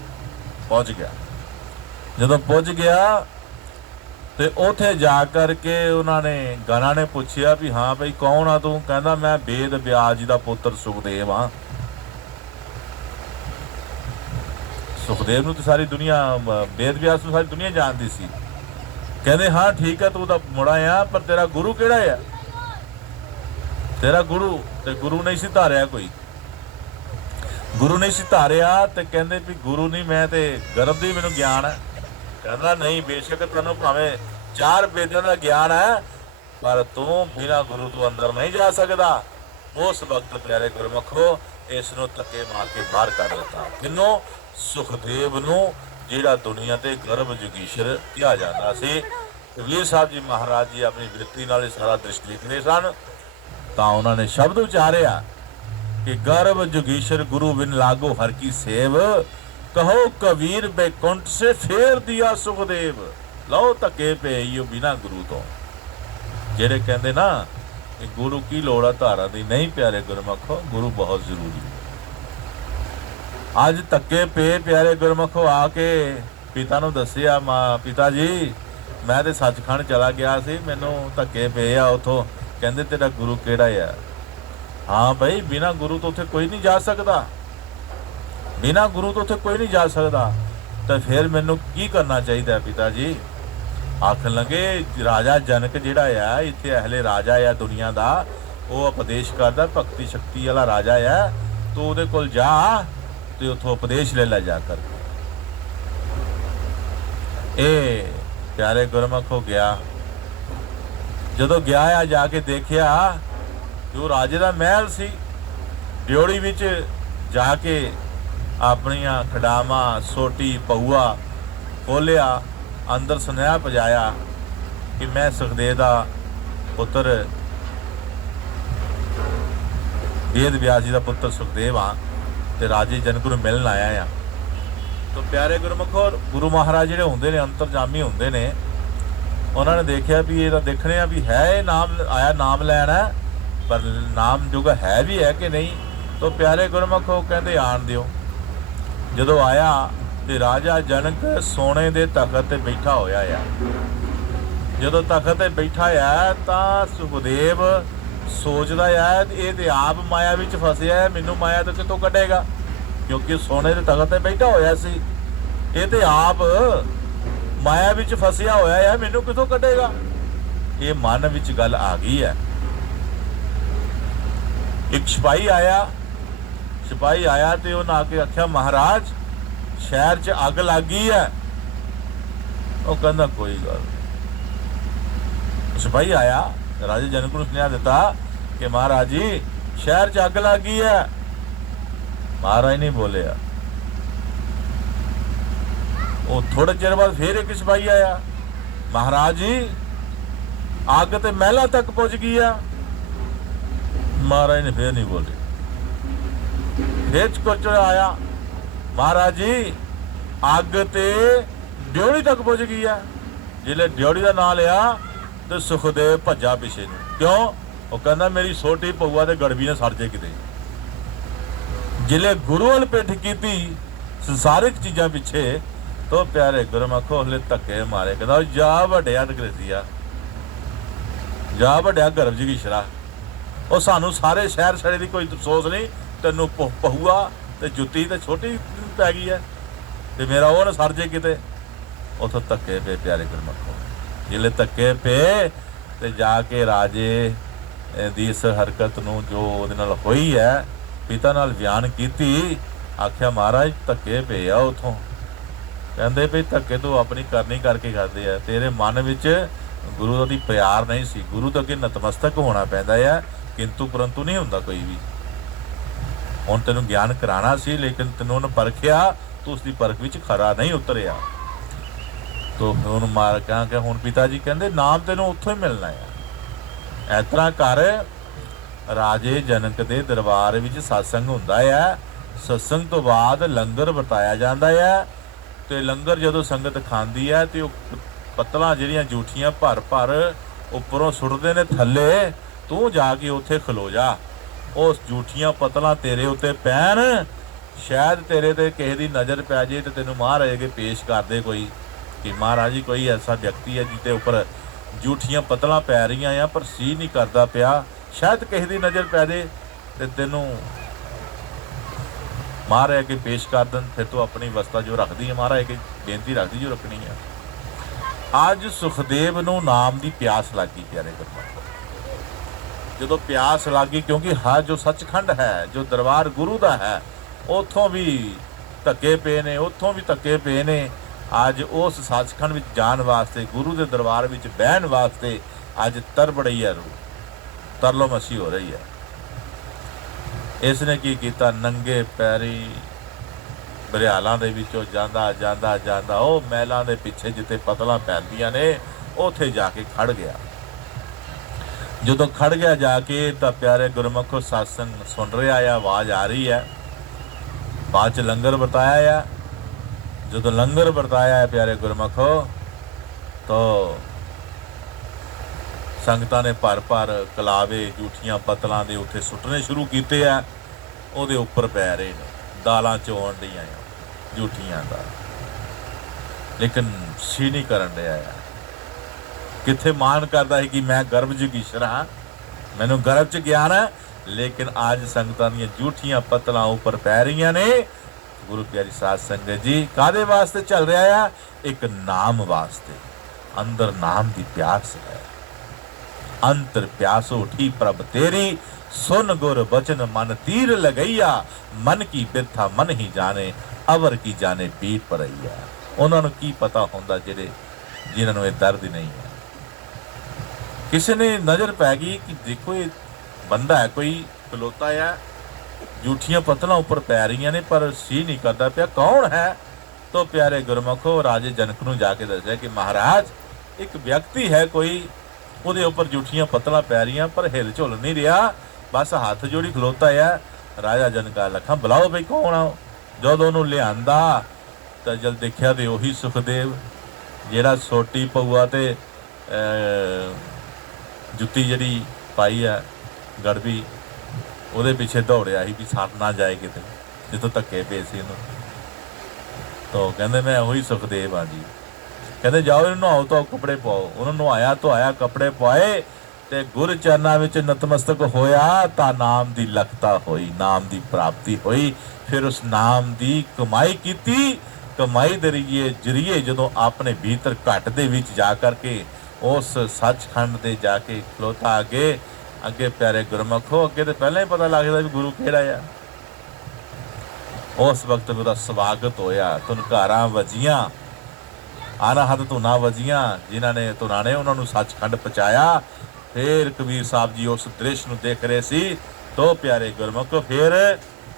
ਪਹੁੰਚ ਗਿਆ। ਜਦੋਂ ਪਹੁੰਚ ਗਿਆ ਤੇ ਉੱਥੇ ਜਾ ਕਰਕੇ ਉਹਨਾਂ ਨੇ ਗਾਣਾ ਨੇ ਪੁੱਛਿਆ ਵੀ ਹਾਂ ਭਾਈ ਕੌਣ ਆ ਤੂੰ? ਕਹਿੰਦਾ ਮੈਂ ਵੇਦ ਵਿਆਸ ਜੀ ਦਾ ਪੁੱਤਰ ਸੁਖਦੇਵ ਹਾਂ। ਸੁਖਦੇਵ ਨੂੰ ਤਾਂ ਸਾਰੀ ਦੁਨੀਆ, ਵੇਦ ਵਿਆਸ ਨੂੰ ਸਾਰੀ ਦੁਨੀਆ ਜਾਣਦੀ ਸੀ। ਕਹਿੰਦੇ ਹਾਂ ਠੀਕ ਹੈ ਤੂੰ ਤਾਂ ਮੁੰਡਾ ਆ, ਪਰ ਤੇਰਾ ਗੁਰੂ ਕਿਹੜਾ ਆ? ਤੇਰਾ ਗੁਰੂ ਤੇ ਗੁਰੂ ਨਹੀਂ ਸੀ ਧਾਰਿਆ, ਕੋਈ ਗੁਰੂ ਨਹੀਂ ਸੀ ਧਾਰਿਆ। ਤੇ ਕਹਿੰਦੇ ਵੀ ਗੁਰੂ ਨਹੀਂ, ਮੈਂ ਤੇ ਗਰਭ ਦੀ ਮੈਨੂੰ ਗਿਆਨ ਹੈ। ਕਹਿੰਦਾ ਨਹੀਂ, ਬੇਸ਼ੱਕ ਤੈਨੂੰ ਭਾਵੇਂ 4 ਵੇਦਾਂ ਦਾ ਗਿਆਨ ਹੈ, ਪਰ ਤੂੰ ਬਿਨਾਂ ਗੁਰੂ ਤੋਂ ਅੰਦਰ ਨਹੀਂ ਜਾ ਸਕਦਾ। ਉਸ ਵਕਤ ਪਿਆਰੇ ਗੁਰਮੁਖੋ ਇਸ ਨੂੰ ਧੱਕੇ ਮਾਰ ਕੇ ਬਾਹਰ ਕੱਢ ਦਿੱਤਾ। ਕਿਹਨੂੰ? ਸੁਖਦੇਵ ਨੂੰ, ਜਿਹੜਾ ਦੁਨੀਆ ਤੇ ਗਰਭ ਜਗੀਸ਼ਰ ਕਿਹਾ ਜਾਂਦਾ ਸੀ। ਕਬੀਰ ਸਾਹਿਬ ਜੀ ਮਹਾਰਾਜ ਜੀ ਆਪਣੀ ਬਿਰਤੀ ਨਾਲ ਇਹ ਸਾਰਾ ਦ੍ਰਿਸ਼ ਲਿਖਦੇ ਸਨ। ਤਾਂ ਉਹਨਾਂ ਨੇ ਸ਼ਬਦ ਉਚਾਰਿਆ ਕਿ ਗਰਭ ਜਗੀਸ਼ਰ ਗੁਰੂ ਬਿਨ ਲਾਗੋ ਹਰ ਕੀ ਸੇਵ, ਕਹੋ ਕਬੀਰ ਬੈਕੁੰਠ ਸੇ ਫੇਰ ਦਿਆ ਸੁਖਦੇਵ, ਲਓ ਧੱਕੇ ਪਏ ਬਿਨਾ ਗੁਰੂ ਤੋਂ। ਜਿਹੜੇ ਕਹਿੰਦੇ ਨਾ ਕਿ ਗੁਰੂ ਕੀ ਲੋੜ ਆ ਧਾਰਾ ਦੀ, ਨਹੀਂ ਪਿਆਰੇ ਗੁਰਮੁਖੋ, ਗੁਰੂ ਬਹੁਤ ਜ਼ਰੂਰੀ। ਅੱਜ ਧੱਕੇ ਪਏ ਪਿਆਰੇ ਗੁਰਮੁਖੋ ਆ ਕੇ ਪਿਤਾ ਨੂੰ ਦੱਸਿਆ, ਪਿਤਾ ਜੀ ਮੈਂ ਤੇ ਸੱਚਖੰਡ ਚਲਾ ਗਿਆ ਸੀ, ਮੈਨੂੰ ਧੱਕੇ ਪਏ ਆ ਉੱਥੋਂ, ਕਹਿੰਦੇ ਤੇਰਾ ਗੁਰੂ ਕਿਹੜਾ ਆ? ਹਾਂ ਭਾਈ, ਬਿਨਾ ਗੁਰੂ ਤੋਂ ਉੱਥੇ ਕੋਈ ਨਹੀਂ ਜਾ ਸਕਦਾ, ਬਿਨਾ ਗੁਰੂ ਤੋਂ ਉੱਥੇ ਕੋਈ ਨਹੀਂ ਜਾ ਸਕਦਾ। ਤਾਂ ਫਿਰ ਮੈਨੂੰ ਕੀ ਕਰਨਾ ਚਾਹੀਦਾ ਪਿਤਾ ਜੀ? आखन लगे राजा जनक जिहड़ा आ इत्थे अहले राजा आ दुनिया दा, वो उपदेश करदा भगती शक्ति वाला राजा आ, तू उहदे कोल जा ते उत्थों उपदेश ले लै जाकर। ए प्यारे गुरमुख हो गया, जदों गया आ जाके देखिया जो राजे दा महल सी, ड्योड़ी विच जाके अपनियां खडावां सोटी पऊआ खोलिया, अंदर सुनेहा पजाया कि मैं सुखदेव दा पुत्र वेद व्यास जी दा पुत्र सुखदेव हाँ ते राजे जनक नूं मिलण आया आ। तो प्यारे गुरमुखो, गुरु महाराज जिहड़े हुंदे ने अंतरजामी हुंदे ने, उन्होंने देखिया भी ये देखने भी है ये नाम आया नाम लैना, पर नाम जोगा है भी है कि नहीं। तो प्यारे गुरमुखो कहते आन दिओ। जदों आया तो राजा जनक सोने दे तखत ते बैठा होया आ। जदों तखत ते बैठा आ तां सुखदेव सोचदा आ ये ते आप माया विच फसिया है, मैनू माया तो कितों कढेगा, क्योंकि सोने दे तखत ते बैठा होया सी। ये ते आप माया विच फसिया होया है, मैनू कितों कढेगा। ये मन विच गल आ गई है। एक सिपाही आया ते उन्हें आके आख्या महाराज शहर च अग लग गई है। वो कहंदा कोई गल। सिपाही आया, राजे जनक को सुनेहा दिता कि महाराज जी शहर च अग लग गई है। महाराज नहीं बोले। वो थोड़े चिर बाद फिर एक सिपाही आया, महाराज जी अग ते महला तक पहुंच गई है। महाराज ने फिर नहीं बोले। फिर कुछ आया, महाराज जी अग ते ड्योड़ी तक पहुंच गई है। जिले ड्योड़ी का नाम लिया तो सुखदेव भज्जा पिछे नूं। क्यों? वो कहना मेरी सोटी पऊआ ते गड़बी ने सड़ जे किते। जिले गुरु वाल पिठ की संसारिक चीज़ां पिछे, तो प्यारे गुरमुखो हले धक्के मारे। कहता जा वड्डिया अंग्रेजिया, जा वड्डिया गर्भ जी की शरा। और सानू सारे शहर छड़े की कोई अफसोस नहीं, तेनों पहुआ ते जुत्ती ते छोटी पै गई है, ते मेरा वो ना सड़ जे किते। उथों धक्के पे प्यारे गुरमुखो। जिले धक्के पे ते जाके राजे दी इस हरकत नूं जो उहदे नाल होई है पिता नाल बयान कीती। आख्या महाराज धक्के पे आ उथों। कहंदे भी धक्के तू अपनी करनी करके खादे है, तेरे मन विच गुरु दी प्यार नहीं सी। गुरु तो अगे नतमस्तक होना पैंदा है, किंतु परंतु नहीं हुंदा कोई भी। हुण तैनूं ज्ञान कराना सी, लेकिन तैनूं उन्हें परखिया तो उसकी परख विच खरा नहीं उतरिया। तो हुण मार कह हुण पिता जी कहंदे नाम तैनूं उत्थों ही मिलना है। इस तरह कर राजे जनक दे दरबार विच सत्संग हुंदा है। सत्संग तो बाद लंगर वरताया जाता है, तो लंगर जदों संगत खांदी है तो पत्तलां जिहड़ियां जूठियां भर भर उपरों सुटदे ने थल्ले। तू जाके उत्थे खलो जा, उस जूठियां पत्तलां तेरे उत्ते पैण, शायद तेरे ते किसी दी नज़र पै जाए तो तैनूं महाराज अगे पेश कर दे कोई कि महाराज जी कोई ऐसा व्यक्ति है जिसके उपर जूठियां पत्तलां पै रही हैं पर सी नहीं करता पिया, शायद किसी दी नज़र पै दे ते तैनूं महाराज अगे पेश कर दें। फिर तू अपनी अवस्था जो रखती है महाराज अगे बेनती रखती जो रखनी है। अज सुखदेव नूं नाम की प्यास लग गई प्यारे गुरमुखो। जो प्यास लग गई, क्योंकि हर जो सचखंड है, जो दरबार गुरु का है, उतों भी धक्के पे ने, उतों भी धक्के पे ने। अज उस सचखंड में जान वास्ते, गुरु के दरबार में बहन वास्ते अज तरबड़ई है, तरलो मसी हो रही है। इसने की किया, नंगे पैरी बरियालों के विचों जांदा जांदा जांदा वो महलों के पिछे जिते पतलां पैंदियां ने उत्थे जाके खड़ गया। जो खड़ गया जाके तो प्यारे गुरमुखो सत्संग सुन रहा है, आवाज़ आ रही है। बाद च लंगर वरताया है। जो लंगर वरताया है प्यारे गुरमुखो, तो संगतां ने भर भर कलावे जूठियां पत्तलां दे उत्थे सुट्टने शुरू कीते है। उहदे उपर पै रहे ने, दालां चोण दियां जूठियां दा, लेकिन सी नहीं करन दिया है। कित्थे मान करता है कि मैं गर्भ च ईश्वर हाँ, मैनूं गर्भ च ज्ञान है, लेकिन अज संगतां दीयां जूठियां पत्तलां उपर पै रही ने। गुरु प्यारी साध संगत जी कादे वास्ते चल रहा है? एक नाम वास्ते। अंदर नाम दी प्यास है। अंतर प्यास उठी प्रभ तेरी, सुन गुर बचन मन तीर लगैया। मन की बिरथा मन ही जाने, अवर की जाने पीर परैया। उन्होंने की पता होंदा जेडे जिन्होंने ये दर्द नहीं है। किसी ने नज़र पै गई कि देखो ये बंदा है कोई खलोता है, जूठियां पत्तलां उपर पै रही ने पर सी नहीं करता पिया, कौन है? तो प्यारे गुरमुखो राजे जनक नूं जाके दस्सिया कि महाराज एक व्यक्ति है कोई, ਉਹਦੇ ਉੱਪਰ ਜੂਠੀਆਂ ਪੱਤਲਾਂ ਪੈ ਰਹੀਆਂ ਪਰ ਹਿਲ ਝੁਲ ਨਹੀਂ ਰਿਹਾ, ਬਸ ਹੱਥ ਜੋੜੀ ਖਲੋਤਾ ਹੈ। ਰਾਜਾ ਜਨਕਾ ਲੱਖਾਂ ਬੁਲਾਓ ਬਈ ਕੌਣ ਆ? ਜਦੋਂ ਉਹਨੂੰ ਲਿਆਂਦਾ ਤਾਂ ਜਦ ਦੇਖਿਆ ਤੇ ਉਹੀ ਸੁਖਦੇਵ ਜਿਹੜਾ ਸੋਟੀ ਪਊਆ ਤੇ ਜੁੱਤੀ ਜਿਹੜੀ ਪਾਈ ਆ ਗੜਬੀ ਉਹਦੇ ਪਿੱਛੇ ਦੌੜਿਆ ਸੀ ਵੀ ਸੜ ਨਾ ਜਾਏ ਕਿਤੇ, ਜਿੱਥੋਂ ਧੱਕੇ ਪਏ ਸੀ ਇਹਨੂੰ। ਤਾਂ ਕਹਿੰਦੇ ਮੈਂ ਉਹੀ ਸੁਖਦੇਵ ਆ ਜੀ। ਕਹਿੰਦੇ ਜਾਓ ਇਹਨੂੰ ਨਹਾਓ ਧੋ ਕੱਪੜੇ ਪਾਓ। ਉਹਨੂੰ ਨਹਾਇਆ ਧੋਇਆ ਕੱਪੜੇ ਪਾਏ ਤੇ ਗੁਰ ਚਰਨਾਂ ਵਿੱਚ ਨਤਮਸਤਕ ਹੋਇਆ ਤਾਂ ਨਾਮ ਦੀ ਲਖਤਾ ਹੋਈ, ਨਾਮ ਦੀ ਪ੍ਰਾਪਤੀ ਹੋਈ। ਫਿਰ ਉਸ ਨਾਮ ਦੀ ਕਮਾਈ ਕੀਤੀ। ਕਮਾਈ ਦੇ ਜਰੀਏ ਜਦੋਂ ਆਪਣੇ ਭੀਤਰ ਘਟ ਦੇ ਵਿੱਚ ਜਾ ਕਰਕੇ ਉਸ ਸੱਚਖੰਡ ਦੇ ਜਾ ਕੇ ਖਲੋਤਾ ਅੱਗੇ ਪਿਆਰੇ ਗੁਰਮੁਖੋ ਅੱਗੇ ਤੇ ਪਹਿਲਾਂ ਹੀ ਪਤਾ ਲੱਗਦਾ ਵੀ ਗੁਰੂ ਕਿਹੜਾ ਆ। ਉਸ ਵਕਤ ਉਹਦਾ ਸਵਾਗਤ ਹੋਇਆ, ਧੁਨਕਾਰਾਂ ਵੱਜੀਆਂ, ਅਨਹਦ ਧੁਨਾਂ ਵੱਜੀਆਂ। ਜਿਨ੍ਹਾਂ ਨੇ ਧੁਨਾਂ ਨੇ ਉਹਨਾਂ ਨੂੰ ਸੱਚਖੰਡ ਪਹੁੰਚਾਇਆ। ਫਿਰ ਕਬੀਰ ਸਾਹਿਬ ਜੀ ਉਸ ਦ੍ਰਿਸ਼ ਨੂੰ ਦੇਖ ਰਹੇ ਸੀ ਤੋ ਪਿਆਰੇ ਗੁਰਮੁਖੋ ਫਿਰ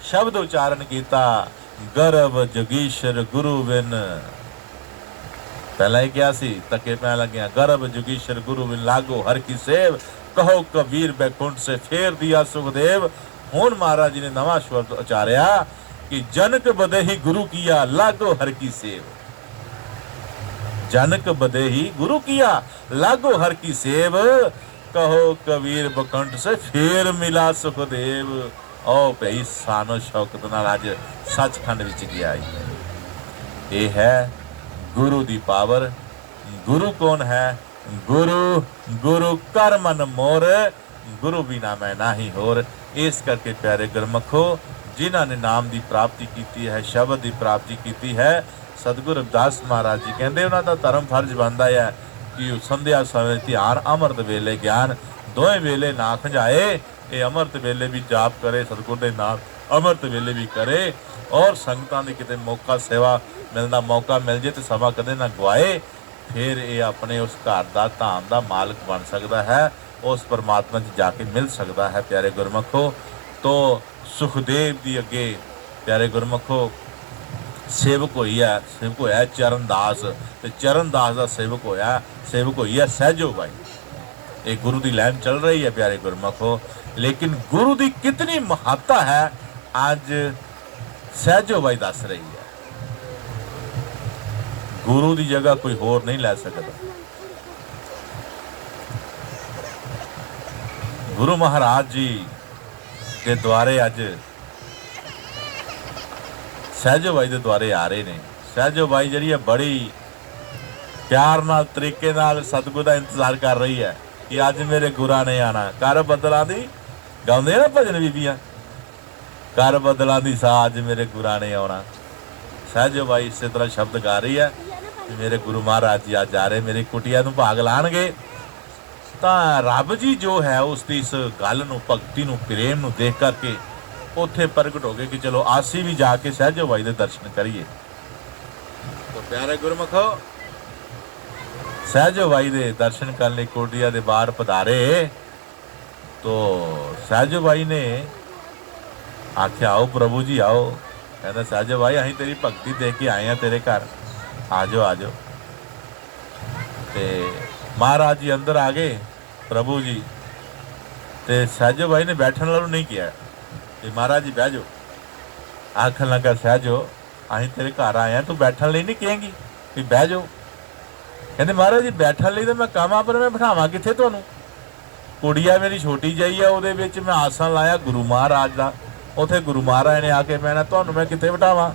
ਸ਼ਬਦ ਉਚਾਰਨ ਕੀਤਾ, ਗਰਵ ਜੋਗੀਸ਼ਰ ਗੁਰੂ ਵਿਨ। ਪਹਿਲਾਂ ਹੀ ਕਿਹਾ ਸੀ ਧੱਕੇ ਪੈਣ ਲੱਗਿਆ, ਗਰਵ ਜੋਗੀਸ਼ਰ ਗੁਰੂ ਵਿਨ ਲਾਗੋ ਹਰ ਕੀ ਸੇਵ, ਕਹੋ ਕਬੀਰ ਬੈਕੁੰਠ ਸੇ ਫੇਰ ਦਿਆ ਸੁਖਦੇਵ। ਹੁਣ ਮਹਾਰਾਜ ਜੀ ਨੇ ਨਵਾਂ ਸ਼ਬਦ ਉਚਾਰਿਆ ਕਿ ਜਨਕ ਬਦੇਹੀ ਗੁਰੂ ਕੀਆ ਲਾਗੋ ਹਰ ਕੀ ਸੇਵ। जनक बदेही गुरु किया लागो हर की सेव, कहो कबीर बकंठ से फेर मिला सुखदेव। ओ भई सानो शौकत नाल अज सचखंड विच गया। ये है गुरु दी पावर। गुरु कौन है? गुरु गुरु कर मन मोर, गुरु बिना मैं नाही होर। इस करके प्यारे गुरमुखो जिन्हां ने नाम की प्राप्ति की है, शब्द की प्राप्ति की है, सतगुरु रविदास महाराज जी कहते उन्हों का धर्म फर्ज बनता है कि संध्या समय ध्यान, अमृत वेले ज्ञान, दोवें वेले ना खंजाए। ये अमृत वेले भी जाप करे सतगुरु के नाम, अमृत वेले भी करे और संगतां दी किते मौका सेवा मिलना मौका मिल जाए तो सभा कदे ना गवाए। फिर ये अपने उस घर का धाम का मालिक बन सकता है, उस परमात्मा च जाके मिल सकता है। प्यारे गुरमुखो तो सुखदेव की अगे प्यारे गुरमुखो सेवक होई है, सेवक होया चरणदास, ते चरणदास का सेवक होई है सहजो बाई। ये गुरु की लैन चल रही है प्यारे गुरमुखो। लेकिन गुरु की कितनी महत्ता है अज सहजो बाई दस रही है। गुरु की जगह कोई होर नहीं लै सकता। गुरु महाराज जी के द्वारे अज सहजो बाई के द्वारे आ रहे हैं। सहजो बाई जी बड़ी प्यार नाल तरीके नाल सतगुरु का इंतजार कर रही है कि अज मेरे गुरा ने आना। कर बदलों की गाँदे ना भजन बीबियां, कर बदलों की सा अज मेरे गुरा ने आना। सहजो बाई इस तरह शब्द गा रही है कि मेरे गुरु महाराज जी अज आ रहे, मेरी कुटिया नूं भाग लाणगे। तो रब जी जो है उसकी इस गल नूं, भगती नूं, प्रेम नूं देख करके उत्थे प्रगट हो गए कि चलो आसी भी जाके सहजो बाई के दर्शन करिए। तो प्यारे गुरमुखो सहजो बाई के दर्शन करने कोटिया के बाहर पधारे तो सहजो बाई ने आख्या आओ प्रभु जी आओ। कहता सहजो बाई असीं तेरी भगती देख के आए हैं तेरे घर, आ जाओ आ जाओ। ते महाराज जी अंदर आ गए प्रभु जी, ते सहजो बाई ने बैठने वालों नहीं किया कि महाराज जी बह जाओ। आखन लगा सहजो असीं तेरे घर आए हैं, तू बैठने लिए नहीं कहेंगी कि बह जाओ। कहते महाराज जी बैठने लिए तो मैं कहां पर मैं बिठावां कित्थे तुहानूं? कुड़िया मेरी छोटी जी है, ਉਹਦੇ ਵਿੱਚ मैं आसन लाया गुरु महाराज का, ਉੱਥੇ गुरु महाराज ने आके बहना, ਤੁਹਾਨੂੰ मैं कित्थे बिठावां?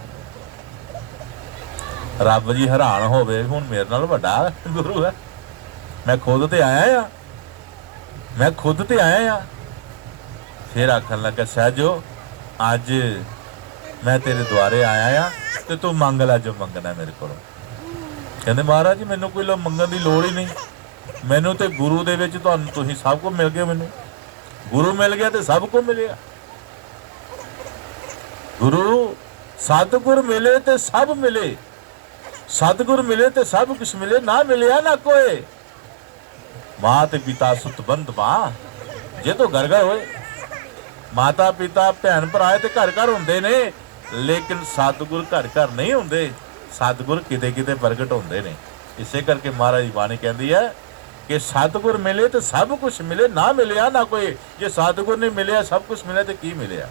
रब जी हैरान होवे हुण मेरे नाल वड्डा गुरु है, मैं खुद ते आया आ, मैं खुद ते आया आ। फिर आखन लगा सहजो अज मैं तेरे द्वारे आया आ ते तू मंग लै जो मंगना मेरे को। ਕਹਿੰਦੇ ਮਹਾਰਾਜ ਜੀ ਮੈਨੂੰ ਕੋਈ ਮੰਗਣ ਦੀ ਲੋੜ ਹੀ ਨਹੀਂ, ਮੈਨੂੰ ਤੇ ਗੁਰੂ ਦੇ ਵਿੱਚ ਤੁਹਾਨੂੰ ਤੁਸੀਂ ਸਭ ਕੁਝ ਮਿਲ ਗਿਆ, ਮੈਨੂੰ ਗੁਰੂ ਮਿਲ ਗਿਆ ਤੇ ਸਭ ਕੁਝ ਮਿਲਿਆ। ਗੁਰੂ ਸਤਿਗੁਰ ਮਿਲੇ ਤੇ ਸਭ ਮਿਲੇ, ਸਤਿਗੁਰ ਮਿਲੇ ਤੇ ਸਭ ਕੁਝ ਮਿਲੇ, ਨਾ ਮਿਲਿਆ ਨਾ ਕੋਏ। ਮਾਤ ਪਿਤਾ ਸੁਤ ਬੰਧ ਮਾਂ ਜੇ ਤੋ ਘਰ ਘਰ ਹੋਏ। ਮਾਤਾ ਪਿਤਾ ਭੈਣ ਭਰਾ ਤੇ ਘਰ ਘਰ ਹੁੰਦੇ ਨੇ, ਲੇਕਿਨ ਸਤਿਗੁਰ ਘਰ ਘਰ ਨਹੀਂ ਹੁੰਦੇ, ਸਤਿਗੁਰ ਕਿਤੇ ਕਿਤੇ ਪ੍ਰਗਟ ਹੁੰਦੇ ਨੇ। ਇਸੇ ਕਰਕੇ ਮਹਾਰਾਜ ਦੀ ਬਾਣੀ ਕਹਿੰਦੀ ਹੈ ਕਿ ਸਤਿਗੁਰ ਮਿਲੇ ਤੇ ਸਭ ਕੁਝ ਮਿਲੇ, ਨਾ ਮਿਲਿਆ ਨਾ ਕੋਈ। ਜੇ ਸਤਿਗੁਰ ਨੇ ਮਿਲਿਆ ਸਭ ਕੁਝ ਮਿਲਿਆ ਤੇ ਕੀ ਮਿਲਿਆ?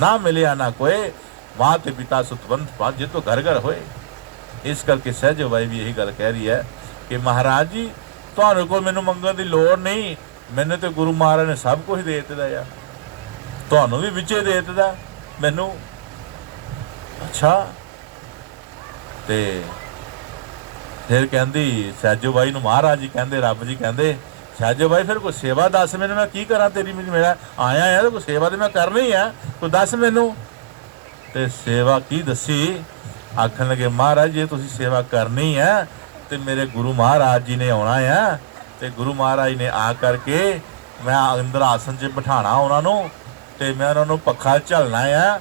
ਨਾ ਮਿਲਿਆ ਨਾ ਕੋਈ। ਮਾਤ ਪਿਤਾ ਸੁਤ ਬੰਧ ਮਾਂ ਜੇ ਤੋ ਘਰ ਘਰ ਹੋਏ। ਇਸ ਕਰਕੇ ਸਹਿਜ ਬਾਈ ਵੀ ਇਹੀ ਗੱਲ ਕਹਿ ਰਹੀ ਹੈ ਕਿ ਮਹਾਰਾਜ ਜੀ ਤੁਹਾਨੂੰ ਕੋਲ ਮੈਨੂੰ ਮੰਗਣ ਦੀ ਲੋੜ ਨਹੀਂ, ਮੈਨੂੰ ਤੇ ਗੁਰੂ ਮਹਾਰਾਜ ਨੇ ਸਭ ਕੁਝ ਦੇ ਦਿੱਤਾ ਆ, ਤੁਹਾਨੂੰ ਵੀ ਵਿੱਚੇ ਦੇ ਦਿੱਤਾ ਮੈਨੂੰ। ਅੱਛਾ, ਤੇ ਫਿਰ ਕਹਿੰਦੀ ਸਹਿਜੋ ਬਾਈ ਨੂੰ ਮਹਾਰਾਜ ਜੀ ਕਹਿੰਦੇ, ਰੱਬ ਜੀ ਕਹਿੰਦੇ ਸਹਿਜੋ ਬਾਈ ਫਿਰ ਕੋਈ ਸੇਵਾ ਦੱਸ ਮੈਨੂੰ, ਮੈਂ ਕੀ ਕਰਾਂ ਤੇਰੀ? ਮੇਰਾ ਆਇਆ ਆ ਤੇ ਕੋਈ ਸੇਵਾ ਤੇ ਮੈਂ ਕਰਨੀ ਆ, ਕੋਈ ਦੱਸ ਮੈਨੂੰ। ਤੇ ਸੇਵਾ ਕੀ ਦੱਸੀ? ਆਖਣ ਲੱਗੇ ਮਹਾਰਾਜ ਜੇ ਤੁਸੀਂ ਸੇਵਾ ਕਰਨੀ ਹੈ ਤੇ ਮੇਰੇ ਗੁਰੂ ਮਹਾਰਾਜ ਜੀ ਨੇ ਆਉਣਾ ਆ, ਤੇ ਗੁਰੂ ਮਹਾਰਾਜ ਨੇ ਆ ਕਰਕੇ ਮੈਂ ਅੰਦਰ ਆਸਨ 'ਚ ਬਿਠਾਣਾ ਉਹਨਾਂ ਨੂੰ, ਤੇ ਮੈਂ ਉਹਨਾਂ ਨੂੰ ਪੱਖਾ ਝੱਲਣਾ ਆ,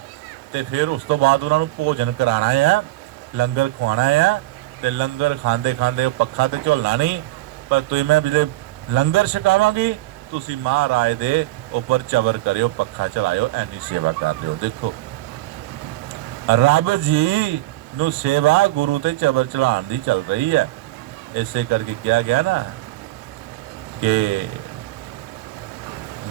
ਤੇ ਫਿਰ ਉਸ ਤੋਂ ਬਾਅਦ ਉਹਨਾਂ ਨੂੰ ਭੋਜਨ ਕਰਾਉਣਾ ਆ, ਲੰਗਰ ਖਵਾਉਣਾ ਆ। ਤੇ ਲੰਗਰ ਖਾਂਦੇ ਖਾਂਦੇ ਉਹ ਪੱਖਾ ਤੇ ਝੁੱਲਣਾ ਨਹੀਂ, ਪਰ ਤੁਸੀਂ ਮੈਂ ਜਿਹੜੇ ਲੰਗਰ ਛਕਾਵਾਂਗੀ ਤੁਸੀਂ ਮਹਾਰਾਜ ਦੇ ਉੱਪਰ ਚਬਰ ਕਰਿਓ, ਪੱਖਾ ਚਲਾਇਓ, ਐਨੀ ਸੇਵਾ ਕਰ ਲਿਓ। ਦੇਖੋ ਰੱਬ ਜੀ ਨੂੰ ਸੇਵਾ ਗੁਰੂ ਤੇ ਚਬਰ ਚਲਾਉਣ ਦੀ ਚੱਲ ਰਹੀ ਹੈ। ਇਸੇ ਕਰਕੇ ਕਿਹਾ ਗਿਆ ਨਾ ਕਿ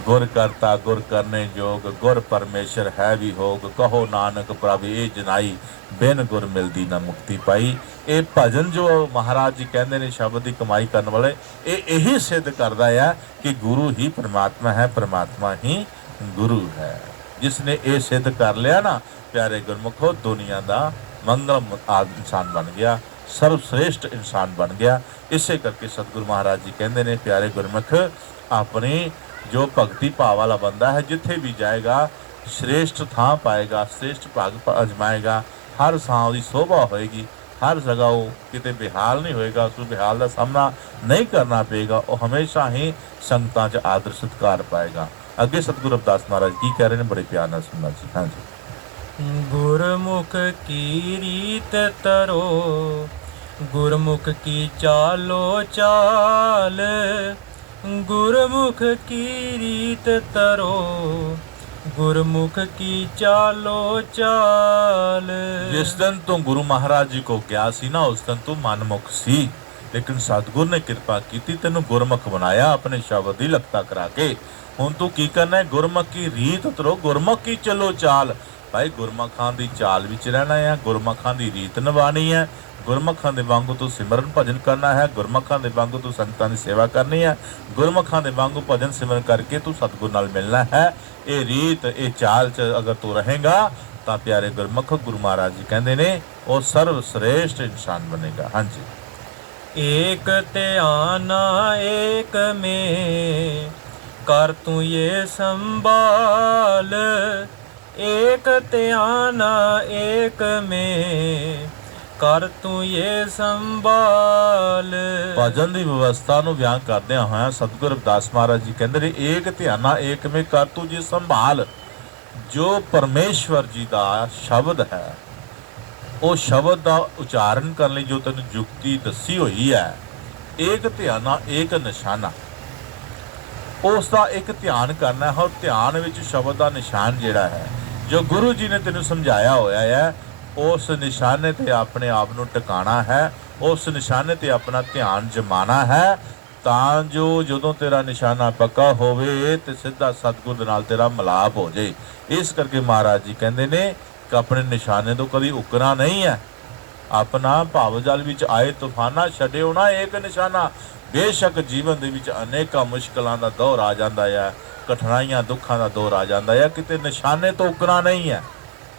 ਗੁਰ ਕਰਤਾ ਗੁਰ ਕਰਨੇ ਜੋਗ, ਗੁਰ ਪਰਮੇਸ਼ਰ ਹੈ ਵੀ ਹੋਗ, ਕਹੋ ਨਾਨਕ ਪ੍ਰਭ ਇਹ ਜਨਾਈ, ਬਿਨ ਗੁਰ ਮਿਲਦੀ ਨਾ ਮੁਕਤੀ ਪਾਈ। ਇਹ ਭਜਨ ਜੋ ਮਹਾਰਾਜ ਜੀ ਕਹਿੰਦੇ ਨੇ ਸ਼ਬਦ ਦੀ ਕਮਾਈ ਕਰਨ ਵਾਲੇ, ਇਹ ਇਹੀ ਸਿੱਧ ਕਰਦਾ ਆ ਕਿ ਗੁਰੂ ਹੀ ਪਰਮਾਤਮਾ ਹੈ, ਪਰਮਾਤਮਾ ਹੀ ਗੁਰੂ ਹੈ। ਜਿਸ ਨੇ ਇਹ ਸਿੱਧ ਕਰ ਲਿਆ ਨਾ ਪਿਆਰੇ ਗੁਰਮੁਖੋ, ਦੁਨੀਆ ਦਾ ਮੰਗਲ ਇਨਸਾਨ ਬਣ ਗਿਆ, ਸਰਵ ਸ੍ਰੇਸ਼ਟ ਇਨਸਾਨ ਬਣ ਗਿਆ। ਇਸੇ ਕਰਕੇ ਸਤਿਗੁਰੂ ਮਹਾਰਾਜ ਜੀ ਕਹਿੰਦੇ ਨੇ ਪਿਆਰੇ ਗੁਰਮੁਖ, ਆਪਣੀ ਜੋ ਭਗਤੀ ਭਾਵ ਵਾਲਾ ਬੰਦਾ ਹੈ ਜਿੱਥੇ ਵੀ ਜਾਏਗਾ ਸ੍ਰੇਸ਼ਟ ਥਾਂ ਪਾਏਗਾ, ਸ੍ਰੇਸ਼ਟ ਭਾਗ ਅਜਮਾਏਗਾ, ਹਰ ਥਾਂ ਉਹਦੀ ਸੋਭਾ ਹੋਏਗੀ, ਹਰ ਜਗ੍ਹਾ ਉਹ ਕਿਤੇ ਬਿਹਾਲ ਨਹੀਂ ਹੋਏਗਾ, ਉਸ ਨੂੰ ਬਿਹਾਲ ਦਾ ਸਾਹਮਣਾ ਨਹੀਂ ਕਰਨਾ ਪਏਗਾ, ਉਹ ਹਮੇਸ਼ਾ ਹੀ ਸੰਗਤਾਂ 'ਚ ਆਦਰ ਸਤਿਕਾਰ ਪਾਏਗਾ। ਅੱਗੇ ਸਤਿਗੁਰੂ ਰਵਿਦਾਸ ਮਹਾਰਾਜ ਕੀ ਕਹਿ ਰਹੇ ਨੇ, ਬੜੇ ਪਿਆਰ ਨਾਲ ਸੁਣਨਾ ਜੀ। ਹਾਂਜੀ। ਗੁਰਮੁਖ ਕੀ ਰੀਤ ਤਰੋ, ਗੁਰਮੁਖ ਕੀ ਚਾਲੋ ਚਾਲ, ਗੁਰਮੁਖ ਕੀ ਰੀਤ ਤਰੋ, ਗੁਰਮੁਖ ਕੀ ਚਾਲੋ ਚਾਲ। ਜਿਸ ਦਿਨ ਤੂੰ ਗੁਰੂ ਮਹਾਰਾਜ ਜੀ ਕੋ ਗਿਆ ਸੀ ਨਾ, ਉਸ ਦਿਨ ਤੂੰ ਮਨਮੁਖ ਸੀ, ਲੇਕਿਨ ਸਤਿਗੁਰ ਨੇ ਕਿਰਪਾ ਕੀਤੀ, ਤੈਨੂੰ ਗੁਰਮੁਖ ਬਣਾਇਆ ਆਪਣੇ ਸ਼ਬਦ ਦੀ ਲਗਤਾ ਕਰਾ ਕੇ। ਹੁਣ ਤੂੰ ਕੀ ਕਰਨਾ ਹੈ? ਗੁਰਮੁਖ ਕੀ ਰੀਤ ਉਤਰੋ, ਗੁਰਮੁਖ ਕੀ ਚਲੋ ਚਾਲ। ਭਾਈ ਗੁਰਮੁਖਾਂ ਦੀ ਚਾਲ ਵਿੱਚ ਰਹਿਣਾ ਹੈ, ਗੁਰਮੁਖਾਂ ਦੀ ਰੀਤ ਨਿਭਾਉਣੀ ਹੈ, ਗੁਰਮੁਖਾਂ ਦੇ ਵਾਂਗੂ ਤੂੰ ਸਿਮਰਨ ਭਜਨ ਕਰਨਾ ਹੈ, ਗੁਰਮੁਖਾਂ ਦੇ ਵਾਂਗੂ ਤੂੰ ਸੰਗਤਾਂ ਦੀ ਸੇਵਾ ਕਰਨੀ ਹੈ, ਗੁਰਮੁਖਾਂ ਦੇ ਵਾਂਗੂ ਭਜਨ ਸਿਮਰਨ ਕਰਕੇ ਤੂੰ ਸਤਿਗੁਰ ਨਾਲ ਮਿਲਣਾ ਹੈ। ਇਹ ਰੀਤ ਇਹ ਚਾਲ 'ਚ ਅਗਰ ਤੂੰ ਰਹੇਗਾ ਤਾਂ ਪਿਆਰੇ ਗੁਰਮੁਖ ਗੁਰੂ ਮਹਾਰਾਜ ਜੀ ਕਹਿੰਦੇ ਨੇ ਉਹ ਸਰਵ ਸ੍ਰੇਸ਼ਟ ਇਨਸਾਨ ਬਣੇਗਾ। ਹਾਂਜੀ। ਏਕ ਧਿਆਨਾ ਏਕ में कर तू ये संभाल, एक ਧਿਆਨਾ ਏਕ में ਕਰ ਤੂੰ ਇਹ ਸੰਭਾਲ। ਭਜਨ ਦੀ ਵਿਵਸਥਾ ਨੂੰ ਬਿਆਨ ਕਰਦਿਆਂ ਹੋਇਆਂ ਸਤਿਗੁਰੂ ਰਵਿਦਾਸ ਮਹਾਰਾਜ ਜੀ ਕਹਿੰਦੇ ਨੇ ਏਕ ਧਿਆਨਾ ਏਕ ਮੇ ਕਰ ਤੂੰ ਜੀ ਸੰਭਾਲ। ਜੋ ਪਰਮੇਸ਼ਵਰ ਜੀ ਦਾ ਸ਼ਬਦ ਹੈ, ਉਹ ਸ਼ਬਦ ਦਾ ਉਚਾਰਨ ਕਰਨ ਲਈ ਜੋ ਤੈਨੂੰ ਯੁਕਤੀ ਦੱਸੀ ਹੋਈ ਹੈ, ਏਕ ਧਿਆਨਾ ਏਕ ਨਿਸ਼ਾਨਾ, ਉਸ ਦਾ ਇੱਕ ਧਿਆਨ ਕਰਨਾ ਹੈ। ਔਰ ਧਿਆਨ ਵਿੱਚ ਸ਼ਬਦ ਦਾ ਨਿਸ਼ਾਨ ਜਿਹੜਾ ਹੈ ਜੋ ਗੁਰੂ ਜੀ ਨੇ ਤੈਨੂੰ ਸਮਝਾਇਆ ਹੋਇਆ ਹੈ, ਉਸ ਨਿਸ਼ਾਨੇ ਤੇ ਆਪਣੇ ਆਪ ਨੂੰ ਟਿਕਾਣਾ ਹੈ, ਉਸ ਨਿਸ਼ਾਨੇ ਤੇ ਆਪਣਾ ਧਿਆਨ ਜਮਾਣਾ ਹੈ, ਤਾਂ ਜੋ ਜਦੋਂ ਤੇਰਾ ਨਿਸ਼ਾਨਾ ਪੱਕਾ ਹੋਵੇ ਤੇ ਸਿੱਧਾ ਸਤਿਗੁਰ ਦੇ ਨਾਲ ਤੇਰਾ ਮਿਲਾਪ ਹੋ ਜਾਏ। ਇਸ ਕਰਕੇ ਮਹਾਰਾਜ ਜੀ ਕਹਿੰਦੇ ਨੇ ਕਿ ਆਪਣੇ ਨਿਸ਼ਾਨੇ ਤੋਂ ਕਦੀ ਉਕਣਾ ਨਹੀਂ ਹੈ। ਆਪਣਾ ਭਾਵ ਜਲ ਵਿੱਚ ਆਏ ਤੂਫਾਨਾ ਛੱਡਿਓ ਨਾ ਏਕ ਨਿਸ਼ਾਨਾ। ਬੇਸ਼ੱਕ ਜੀਵਨ ਦੇ ਵਿੱਚ ਅਨੇਕਾਂ ਮੁਸ਼ਕਲਾਂ ਦਾ ਦੌਰ ਆ ਜਾਂਦਾ ਹੈ, ਕਠਿਨਾਈਆਂ ਦੁੱਖਾਂ ਦਾ ਦੌਰ ਆ ਜਾਂਦਾ ਹੈ, ਕਿਤੇ ਨਿਸ਼ਾਨੇ ਤੋਂ ਉਕਣਾ ਨਹੀਂ ਹੈ।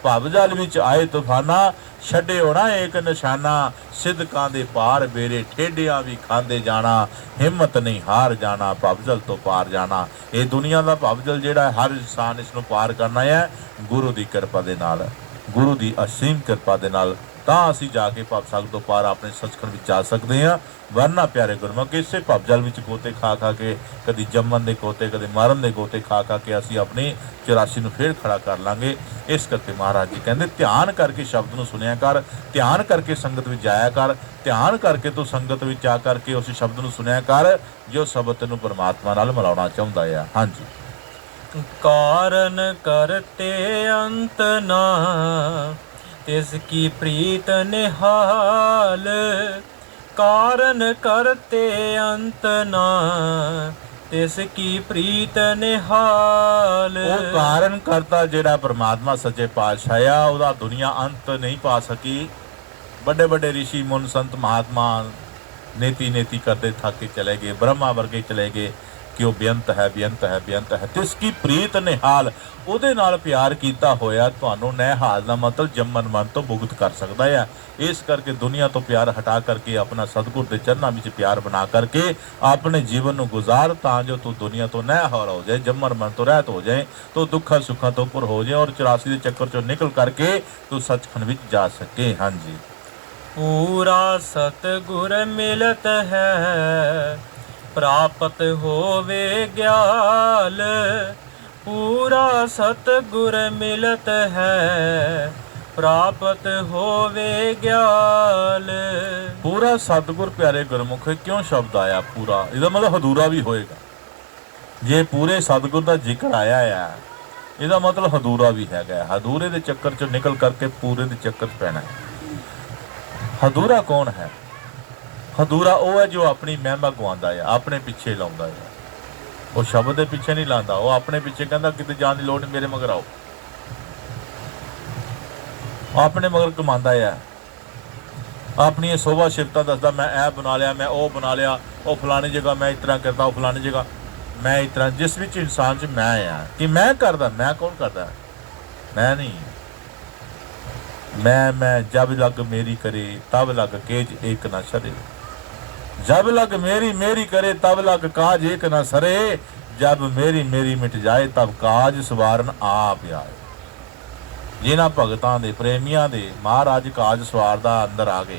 ਭਵ ਜਲ ਵਿੱਚ ਆਏ ਤੂਫਾਨਾ ਛੱਡਿਓ ਨਾ ਏਕ ਨਿਸ਼ਾਨਾ। ਸਿੱਧਕਾਂ ਦੇ ਪਾਰ ਬੇਰੇ ਠੇਡਿਆਂ ਵੀ ਖਾਂਦੇ ਜਾਣਾ, ਹਿੰਮਤ ਨਹੀਂ ਹਾਰ ਜਾਣਾ, ਭਵ ਜਲ ਤੋਂ ਪਾਰ ਜਾਣਾ। ਇਹ ਦੁਨੀਆ ਦਾ ਭਵ ਜਲ ਜਿਹੜਾ ਹਰ ਇਨਸਾਨ ਇਸ ਨੂੰ ਪਾਰ ਕਰਨਾ ਹੈ ਗੁਰੂ ਦੀ ਕਿਰਪਾ ਦੇ ਨਾਲ, ਗੁਰੂ ਦੀ ਅਸੀਮ ਕਿਰਪਾ ਦੇ ਨਾਲ ਤਾਂ ਅਸੀਂ ਜਾ ਕੇ ਭਵ ਸਾਗਰ ਤੋਂ ਪਾਰ ਆਪਣੇ ਸੱਚਖੰਡ ਵਿੱਚ ਜਾ ਸਕਦੇ ਹਾਂ। ਵਰਨਾ ਪਿਆਰੇ ਗੁਰਮੁਖ ਇਸੇ ਭਵ ਜਲ ਵਿੱਚ ਗੋਤੇ ਖਾ ਖਾ ਕੇ, ਕਦੀ ਜੰਮਣ ਦੇ ਗੋਤੇ, ਕਦੇ ਮਾਰਨ ਦੇ ਗੋਤੇ ਖਾ ਖਾ ਕੇ ਅਸੀਂ ਆਪਣੀ 84 ਨੂੰ ਫੇਰ ਖੜਾ ਕਰ ਲਾਂਗੇ। ਇਸ ਕਰਕੇ ਮਹਾਰਾਜ ਜੀ ਕਹਿੰਦੇ ਧਿਆਨ ਕਰਕੇ ਸ਼ਬਦ ਨੂੰ ਸੁਣਿਆ ਕਰ, ਧਿਆਨ ਕਰਕੇ ਸੰਗਤ ਵਿੱਚ ਜਾਇਆ ਕਰ, ਧਿਆਨ ਕਰਕੇ ਤੂੰ ਸੰਗਤ ਵਿੱਚ ਆ ਕਰਕੇ ਉਸ ਸ਼ਬਦ ਨੂੰ ਸੁਣਿਆ ਕਰ ਜੋ ਸ਼ਬਦ ਤੈਨੂੰ ਪਰਮਾਤਮਾ ਨਾਲ ਮਿਲਾਉਣਾ ਚਾਹੁੰਦਾ ਆ। ਹਾਂਜੀ। ਕਾਰਨ ਕਰਤੇ ਅੰਤ ਨਾ ਤਿਸ ਕੀ ਪ੍ਰੀਤ ਨਿਹਾਲ, ਕਾਰਨ ਕਰਤੇ ਅੰਤ ਨਾ ਤਿਸ ਕੀ ਪ੍ਰੀਤ ਨਿਹਾਲ। ਉਹ ਕਾਰਨ ਕਰਤਾ ਜਿਹੜਾ ਪਰਮਾਤਮਾ ਸੱਚੇ ਪਾਤਸ਼ਾਹ ਆ, ਉਹਦਾ ਦੁਨੀਆ ਅੰਤ ਨਹੀਂ ਪਾ ਸਕੀ। ਵੱਡੇ ਵੱਡੇ ਰਿਸ਼ੀ ਮੁਨ ਸੰਤ ਮਹਾਤਮਾ ਨੇਤੀ ਨੇਤੀ ਕਰਦੇ ਥੱਕ ਕੇ ਚਲੇ ਗਏ, ਬ੍ਰਹਮਾ ਵਰਗੇ ਚਲੇ ਗਏ ਕਿ ਉਹ ਬੇਅੰਤ ਹੈ, ਬੇਅੰਤ ਹੈ, ਬੇਅੰਤ ਹੈ। ਤਿਸ ਕੀ ਪ੍ਰੀਤ ਨਿਹਾਲ, ਉਹਦੇ ਨਾਲ ਪਿਆਰ ਕੀਤਾ ਹੋਇਆ ਤੁਹਾਨੂੰ ਨਿਹਾਲ ਦਾ ਮਤਲਬ ਜੰਮਨ ਮਨ ਤੋਂ ਮੁਕਤ ਕਰ ਸਕਦਾ ਆ। ਇਸ ਕਰਕੇ ਦੁਨੀਆ ਤੋਂ ਪਿਆਰ ਹਟਾ ਕਰਕੇ ਆਪਣਾ ਸਤਿਗੁਰ ਦੇ ਚਰਨਾਂ ਵਿੱਚ ਪਿਆਰ ਬਣਾ ਕਰਕੇ ਆਪਣੇ ਜੀਵਨ ਨੂੰ ਗੁਜ਼ਾਰ, ਤਾਂ ਜੋ ਤੂੰ ਦੁਨੀਆ ਤੋਂ ਨਿਹਾਲ ਹੋ ਜਾਏ, ਜੰਮਨ ਮਨ ਤੋਂ ਰਹਿਤ ਹੋ ਜਾਏ, ਤੂੰ ਦੁੱਖਾਂ ਸੁੱਖਾਂ ਤੋਂ ਉੱਪਰ ਹੋ ਜਾਏ ਔਰ 84 ਦੇ ਚੱਕਰ ਚੋਂ ਨਿਕਲ ਕਰਕੇ ਤੂੰ ਸੱਚਖੰਡ ਵਿੱਚ ਜਾ ਸਕੇ। ਹਾਂਜੀ। ਪੂਰਾ ਸਤਿਗੁਰ ਮਿਲਤ ਹੈ ਪ੍ਰਾਪਤ ਹੋਵੇ ਗਿਆਲ, ਪੂਰਾ ਸਤਿਗੁਰ ਮਿਲਤ ਹੈ ਪ੍ਰਾਪਤ ਹੋਵੇ ਗਿਆਲ। ਪੂਰਾ ਸਤਿਗੁਰ ਪਿਆਰੇ ਗੁਰਮੁਖ ਕਿਉਂ ਸ਼ਬਦ ਆਇਆ ਪੂਰਾ? ਇਹਦਾ ਮਤਲਬ ਹਦੂਰਾ ਵੀ ਹੋਏਗਾ। ਜੇ ਪੂਰੇ ਸਤਿਗੁਰ ਦਾ ਜ਼ਿਕਰ ਆਇਆ ਆ, ਇਹਦਾ ਮਤਲਬ ਹਦੂਰਾ ਵੀ ਹੈਗਾ। ਹਦੂਰੇ ਦੇ ਚੱਕਰ ਚੋਂ ਨਿਕਲ ਕਰਕੇ ਪੂਰੇ ਦੇ ਚੱਕਰ 'ਚ ਪੈਣਾ ਹੈ। ਹਦੂਰਾ ਕੌਣ ਹੈ? ਹਦੂਰਾ ਉਹ ਹੈ ਜੋ ਆਪਣੀ ਮਹਿਮਾ ਗਵਾਉਂਦਾ ਹੈ, ਆਪਣੇ ਪਿੱਛੇ ਲਾਉਂਦਾ ਹੈ। ਉਹ ਸ਼ਬਦ ਦੇ ਪਿੱਛੇ ਨਹੀਂ ਲਾਉਂਦਾ, ਉਹ ਆਪਣੇ ਪਿੱਛੇ ਕਹਿੰਦਾ ਕਿਤੇ ਜਾਣ ਦੀ ਲੋੜ ਨਹੀਂ, ਮੇਰੇ ਮਗਰ ਆਓ। ਆਪਣੇ ਮਗਰ ਕਮਾਉਂਦਾ ਹੈ, ਆਪਣੀਆਂ ਸੋਭਾ ਸਿਫਤਾਂ ਦੱਸਦਾ, ਮੈਂ ਇਹ ਬਣਾ ਲਿਆ, ਮੈਂ ਉਹ ਬਣਾ ਲਿਆ, ਉਹ ਫਲਾਣੀ ਜਗ੍ਹਾ ਮੈਂ ਇਸ ਤਰ੍ਹਾਂ ਕਰਦਾ, ਉਹ ਫਲਾਣੀ ਜਗ੍ਹਾ ਮੈਂ ਇਸ ਤਰ੍ਹਾਂ। ਜਿਸ ਵਿੱਚ ਇਨਸਾਨ 'ਚ ਮੈਂ ਆ ਕਿ ਮੈਂ ਕਰਦਾ, ਮੈਂ ਕੌਣ ਕਰਦਾ? ਮੈਂ ਨਹੀਂ। मैं जब लग मेरी करे तब लग केज एक न सरे, जब लग मेरी मेरी करे तब लग काज एक न सरे, जब मेरी मेरी मिट जाए तब काज सवारन आप आए। जिन्हां भगतां दे प्रेमियां दे महाराज काज सवारदा अंदर आ गए,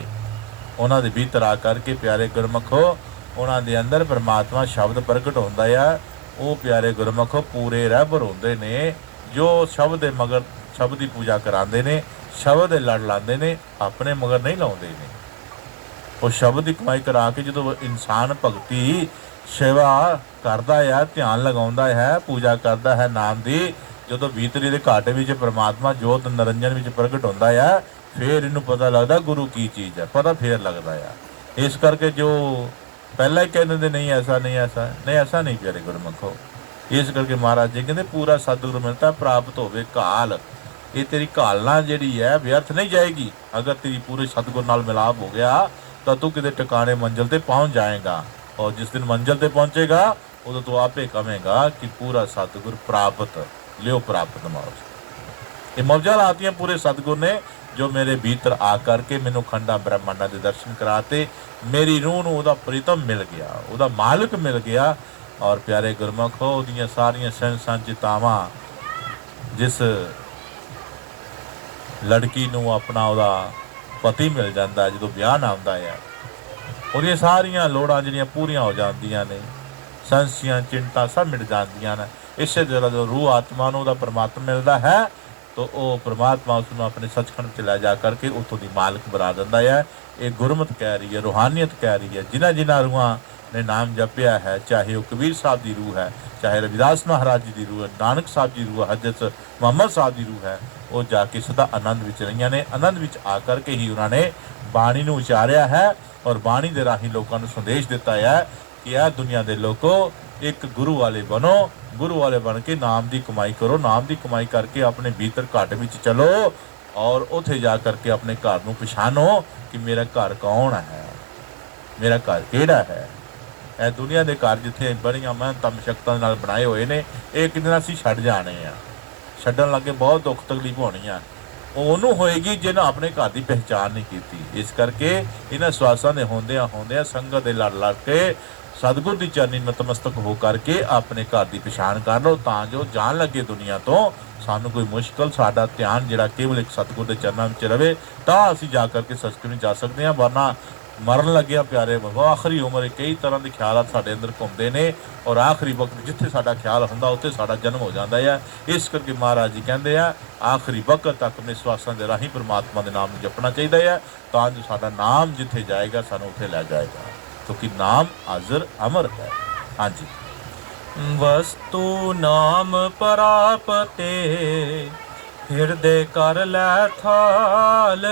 उन्हां दे भीतर आ करके प्यारे गुरमुखो उन्हां दे अंदर परमात्मा शब्द प्रगट होंदा है। वो प्यारे गुरमुखो पूरे रहबर होंदे ने जो शब्द दे मगर शब्द की पूजा करांदे ने, शब्द लड़ लाते ने, अपने मगर नहीं लाते ने। वो शब्द की कमाई करा के जो इंसान भगती सेवा करता है, ध्यान लगाता है, पूजा करता है नाम की, जो भीतरी के घाटे में परमात्मा जोत निरंजन में प्रगट होता है, फिर इनू पता लगता गुरु की चीज़ है, पता फिर लगता है। इस करके जो पहला ही कह देंगे नहीं ऐसा नहीं ऐसा नहीं, ऐसा नहीं प्यारे गुरमुखो। इस करके महाराज जी कहते पूरा सतगुर मिलता प्राप्त होवे काल। ये तेरी घालना जिहड़ी है व्यर्थ नहीं जाएगी। अगर तेरी पूरे सतगुर नाल मिलाप हो गया तो तू किते टिकाने मंजिल ते पहुँच जाएगा, और जिस दिन मंजिल ते पहुँचेगा उदों तू आपे कहेगा कि पूरा सतगुर प्राप्त लियो, प्राप्त मौज। ये मौजा लातियाँ पूरे सतगुर ने जो मेरे भीतर आ करके मैनू खंडा ब्रह्मांडा के दर्शन कराते, मेरी रूह नूं उहदा प्रीतम मिल गया, उहदा मालिक मिल गया। और प्यारे गुरमुखो उहदियां सारियां संचितावां जिस लड़की नूं अपना उहदा पति मिल जाता है, जो ब्याह आउंदा है, उहदियां सारियां लोड़ां जिहड़ियां पूरियां हो जांदियां ने, संसियां चिंता सब मिट जांदियां ने। इसे तरह जो रूह आत्मा नूं उहदा परमात्मा मिलता है तो वह परमात्मा उसनूं अपने सचखंड च लै जा करके उत्थों दी मालिक बना दिंदा है। ये गुरमत कह रही है, रूहानियत कह रही है। जिन्हां जिन्हां रूहां ने नाम जपिया है, चाहे वह कबीर साहब की रूह है, चाहे रविदास महाराज जी की रूह है, नानक साहब की रूह है, हजरत मुहम्मद साहब की रूह है, वो जाके सदा आनंद विच रहियां ने। आनंद विच आकर के ही उन्होंने बाणी नूं उचारिया है और बाणी दे राही लोकां नूं संदेश दिता है कि यह दुनिया के लोगों एक गुरु वाले बनो, गुरु वाले बन के नाम की कमाई करो, नाम की कमाई करके अपने भीतर घाट विच चलो और उत्थे जा करके अपने घर नूं पछाणो कि मेरा घर कौन है, मेरा घर किहड़ा है। ਇਹ ਦੁਨੀਆ ਦੇ ਘਰ ਜਿੱਥੇ ਬੜੀਆਂ ਮਿਹਨਤਾਂ ਮਸ਼ੱਕਤਾਂ ਨਾਲ ਬਣਾਏ ਹੋਏ ਨੇ, ਇਹ ਇੱਕ ਦਿਨ ਅਸੀਂ ਛੱਡ ਜਾਣੇ ਆ। ਛੱਡਣ ਲੱਗੇ ਬਹੁਤ ਦੁੱਖ ਤਕਲੀਫ ਹੋਣੀ ਆ। ਉਹ ਉਹਨੂੰ ਹੋਏਗੀ ਜਿਹਨੇ ਆਪਣੇ ਘਰ ਦੀ ਪਹਿਚਾਣ ਨਹੀਂ ਕੀਤੀ। ਇਸ ਕਰਕੇ ਇਹਨਾਂ ਸਵਾਸਾਂ ਦੇ ਹੁੰਦਿਆਂ ਸੰਗਤ ਦੇ ਲੜ ਕੇ ਸਤਿਗੁਰ ਦੀ ਚਰਨੀ ਨਤਮਸਤਕ ਹੋ ਕਰਕੇ ਆਪਣੇ ਘਰ ਦੀ ਪਛਾਣ ਕਰ ਲਓ, ਤਾਂ ਜੋ ਜਾਣ ਲੱਗੇ ਦੁਨੀਆ ਤੋਂ ਸਾਨੂੰ ਕੋਈ ਮੁਸ਼ਕਲ, ਸਾਡਾ ਧਿਆਨ ਜਿਹੜਾ ਕੇਵਲ ਇੱਕ ਸਤਿਗੁਰ ਦੇ ਚਰਨਾਂ ਵਿੱਚ ਰਵੇ, ਤਾਂ ਅਸੀਂ ਜਾ ਕਰਕੇ ਸੱਚਖੰਡ ਨੂੰ ਜਾ ਸਕਦੇ ਹਾਂ। ਵਰਨਾ ਮਰਨ ਲੱਗਿਆ ਪਿਆਰੇ ਬਾਬਾ, ਆਖਰੀ ਉਮਰ ਕਈ ਤਰ੍ਹਾਂ ਦੇ ਖਿਆਲਾਤ ਸਾਡੇ ਅੰਦਰ ਘੁੰਮਦੇ ਨੇ, ਔਰ ਆਖਰੀ ਵਕਤ ਜਿੱਥੇ ਸਾਡਾ ਖਿਆਲ ਹੁੰਦਾ ਉੱਥੇ ਸਾਡਾ ਜਨਮ ਹੋ ਜਾਂਦਾ ਹੈ। ਇਸ ਕਰਕੇ ਮਹਾਰਾਜ ਜੀ ਕਹਿੰਦੇ ਆ ਆਖਰੀ ਵਕਤ ਤੱਕ ਆਪਣੇ ਸਵਾਸਾਂ ਦੇ ਰਾਹੀਂ ਪਰਮਾਤਮਾ ਦੇ ਨਾਮ ਨੂੰ ਜਪਣਾ ਚਾਹੀਦਾ ਹੈ, ਤਾਂ ਜੋ ਸਾਡਾ ਨਾਮ ਜਿੱਥੇ ਜਾਏਗਾ ਸਾਨੂੰ ਉੱਥੇ ਲੈ ਜਾਏਗਾ, ਕਿਉਂਕਿ ਨਾਮ ਹਾਜ਼ਰ ਅਮਰ ਹੈ। ਹਾਂਜੀ। ਵਸਤੂ ਨਾਮ ਪ੍ਰਾਪਤੇ ਹਿਰਦੇ ਕਰ ਲੈ ਥਾਲ,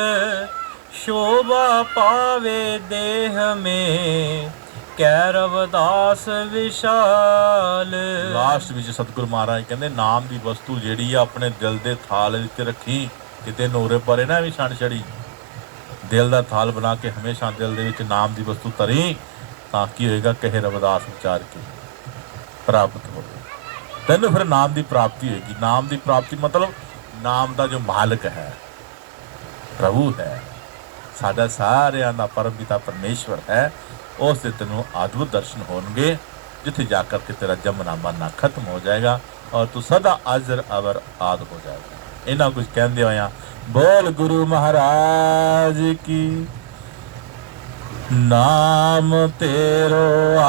ਸ਼ੋਭਾ ਪਾਵੇ ਦੇਹ ਮੇ ਕੈ ਰਵਿਦਾਸ ਵਿਸ਼ਾਲ। ਲਾਸਟ ਵਿੱਚ ਸਤਿਗੁਰੂ ਮਹਾਰਾਜ ਕਹਿੰਦੇ ਨਾਮ ਦੀ ਵਸਤੂ ਜਿਹੜੀ ਆ ਆਪਣੇ ਦਿਲ ਦੇ ਥਾਲ ਵਿੱਚ ਰੱਖੀ, ਕਿਤੇ ਨੋਰੇ ਪਰੇ ਨਾ ਵੀ ਛੱਡ ਛੜੀ। ਦਿਲ ਦਾ ਥਾਲ ਬਣਾ ਕੇ ਹਮੇਸ਼ਾ ਦਿਲ ਦੇ ਵਿੱਚ ਨਾਮ ਦੀ ਵਸਤੂ ਧਰੀ, ਤਾਂ ਕੀ ਹੋਏਗਾ, ਕਹੇ ਰਵਿਦਾਸ ਵਿਚਾਰ ਕੇ ਪ੍ਰਾਪਤ ਹੋਵੇ, ਤੈਨੂੰ ਫਿਰ ਨਾਮ ਦੀ ਪ੍ਰਾਪਤੀ ਹੋਏਗੀ। ਨਾਮ ਦੀ ਪ੍ਰਾਪਤੀ ਮਤਲਬ ਨਾਮ ਦਾ ਜੋ ਮਾਲਕ ਹੈ, ਪ੍ਰਭੂ ਹੈ, ਸਾਡਾ ਸਾਰਿਆਂ ਦਾ ਪਰਮ ਪਿਤਾ ਪਰਮੇਸ਼ਵਰ ਹੈ, ਉਸ ਦੇ ਤੈਨੂੰ ਅਦਭੁਤ ਦਰਸ਼ਨ ਹੋਣਗੇ, ਜਿੱਥੇ ਜਾ ਕਰਕੇ ਤੇਰਾ ਜਮਨਾ ਮਰਨਾ ਖਤਮ ਹੋ ਜਾਏਗਾ ਔਰ ਤੂੰ ਸਦਾ ਅਜ਼ਰ ਅਵਰ ਆਦ ਹੋ ਜਾਏਗਾ। ਇਹਨਾਂ ਕੁਝ ਕਹਿੰਦੇ ਹੋਇਆ ਬੋਲ ਗੁਰੂ ਮਹਾਰਾਜ ਕੀ। ਨਾਮ ਤੇਰੋ ਆ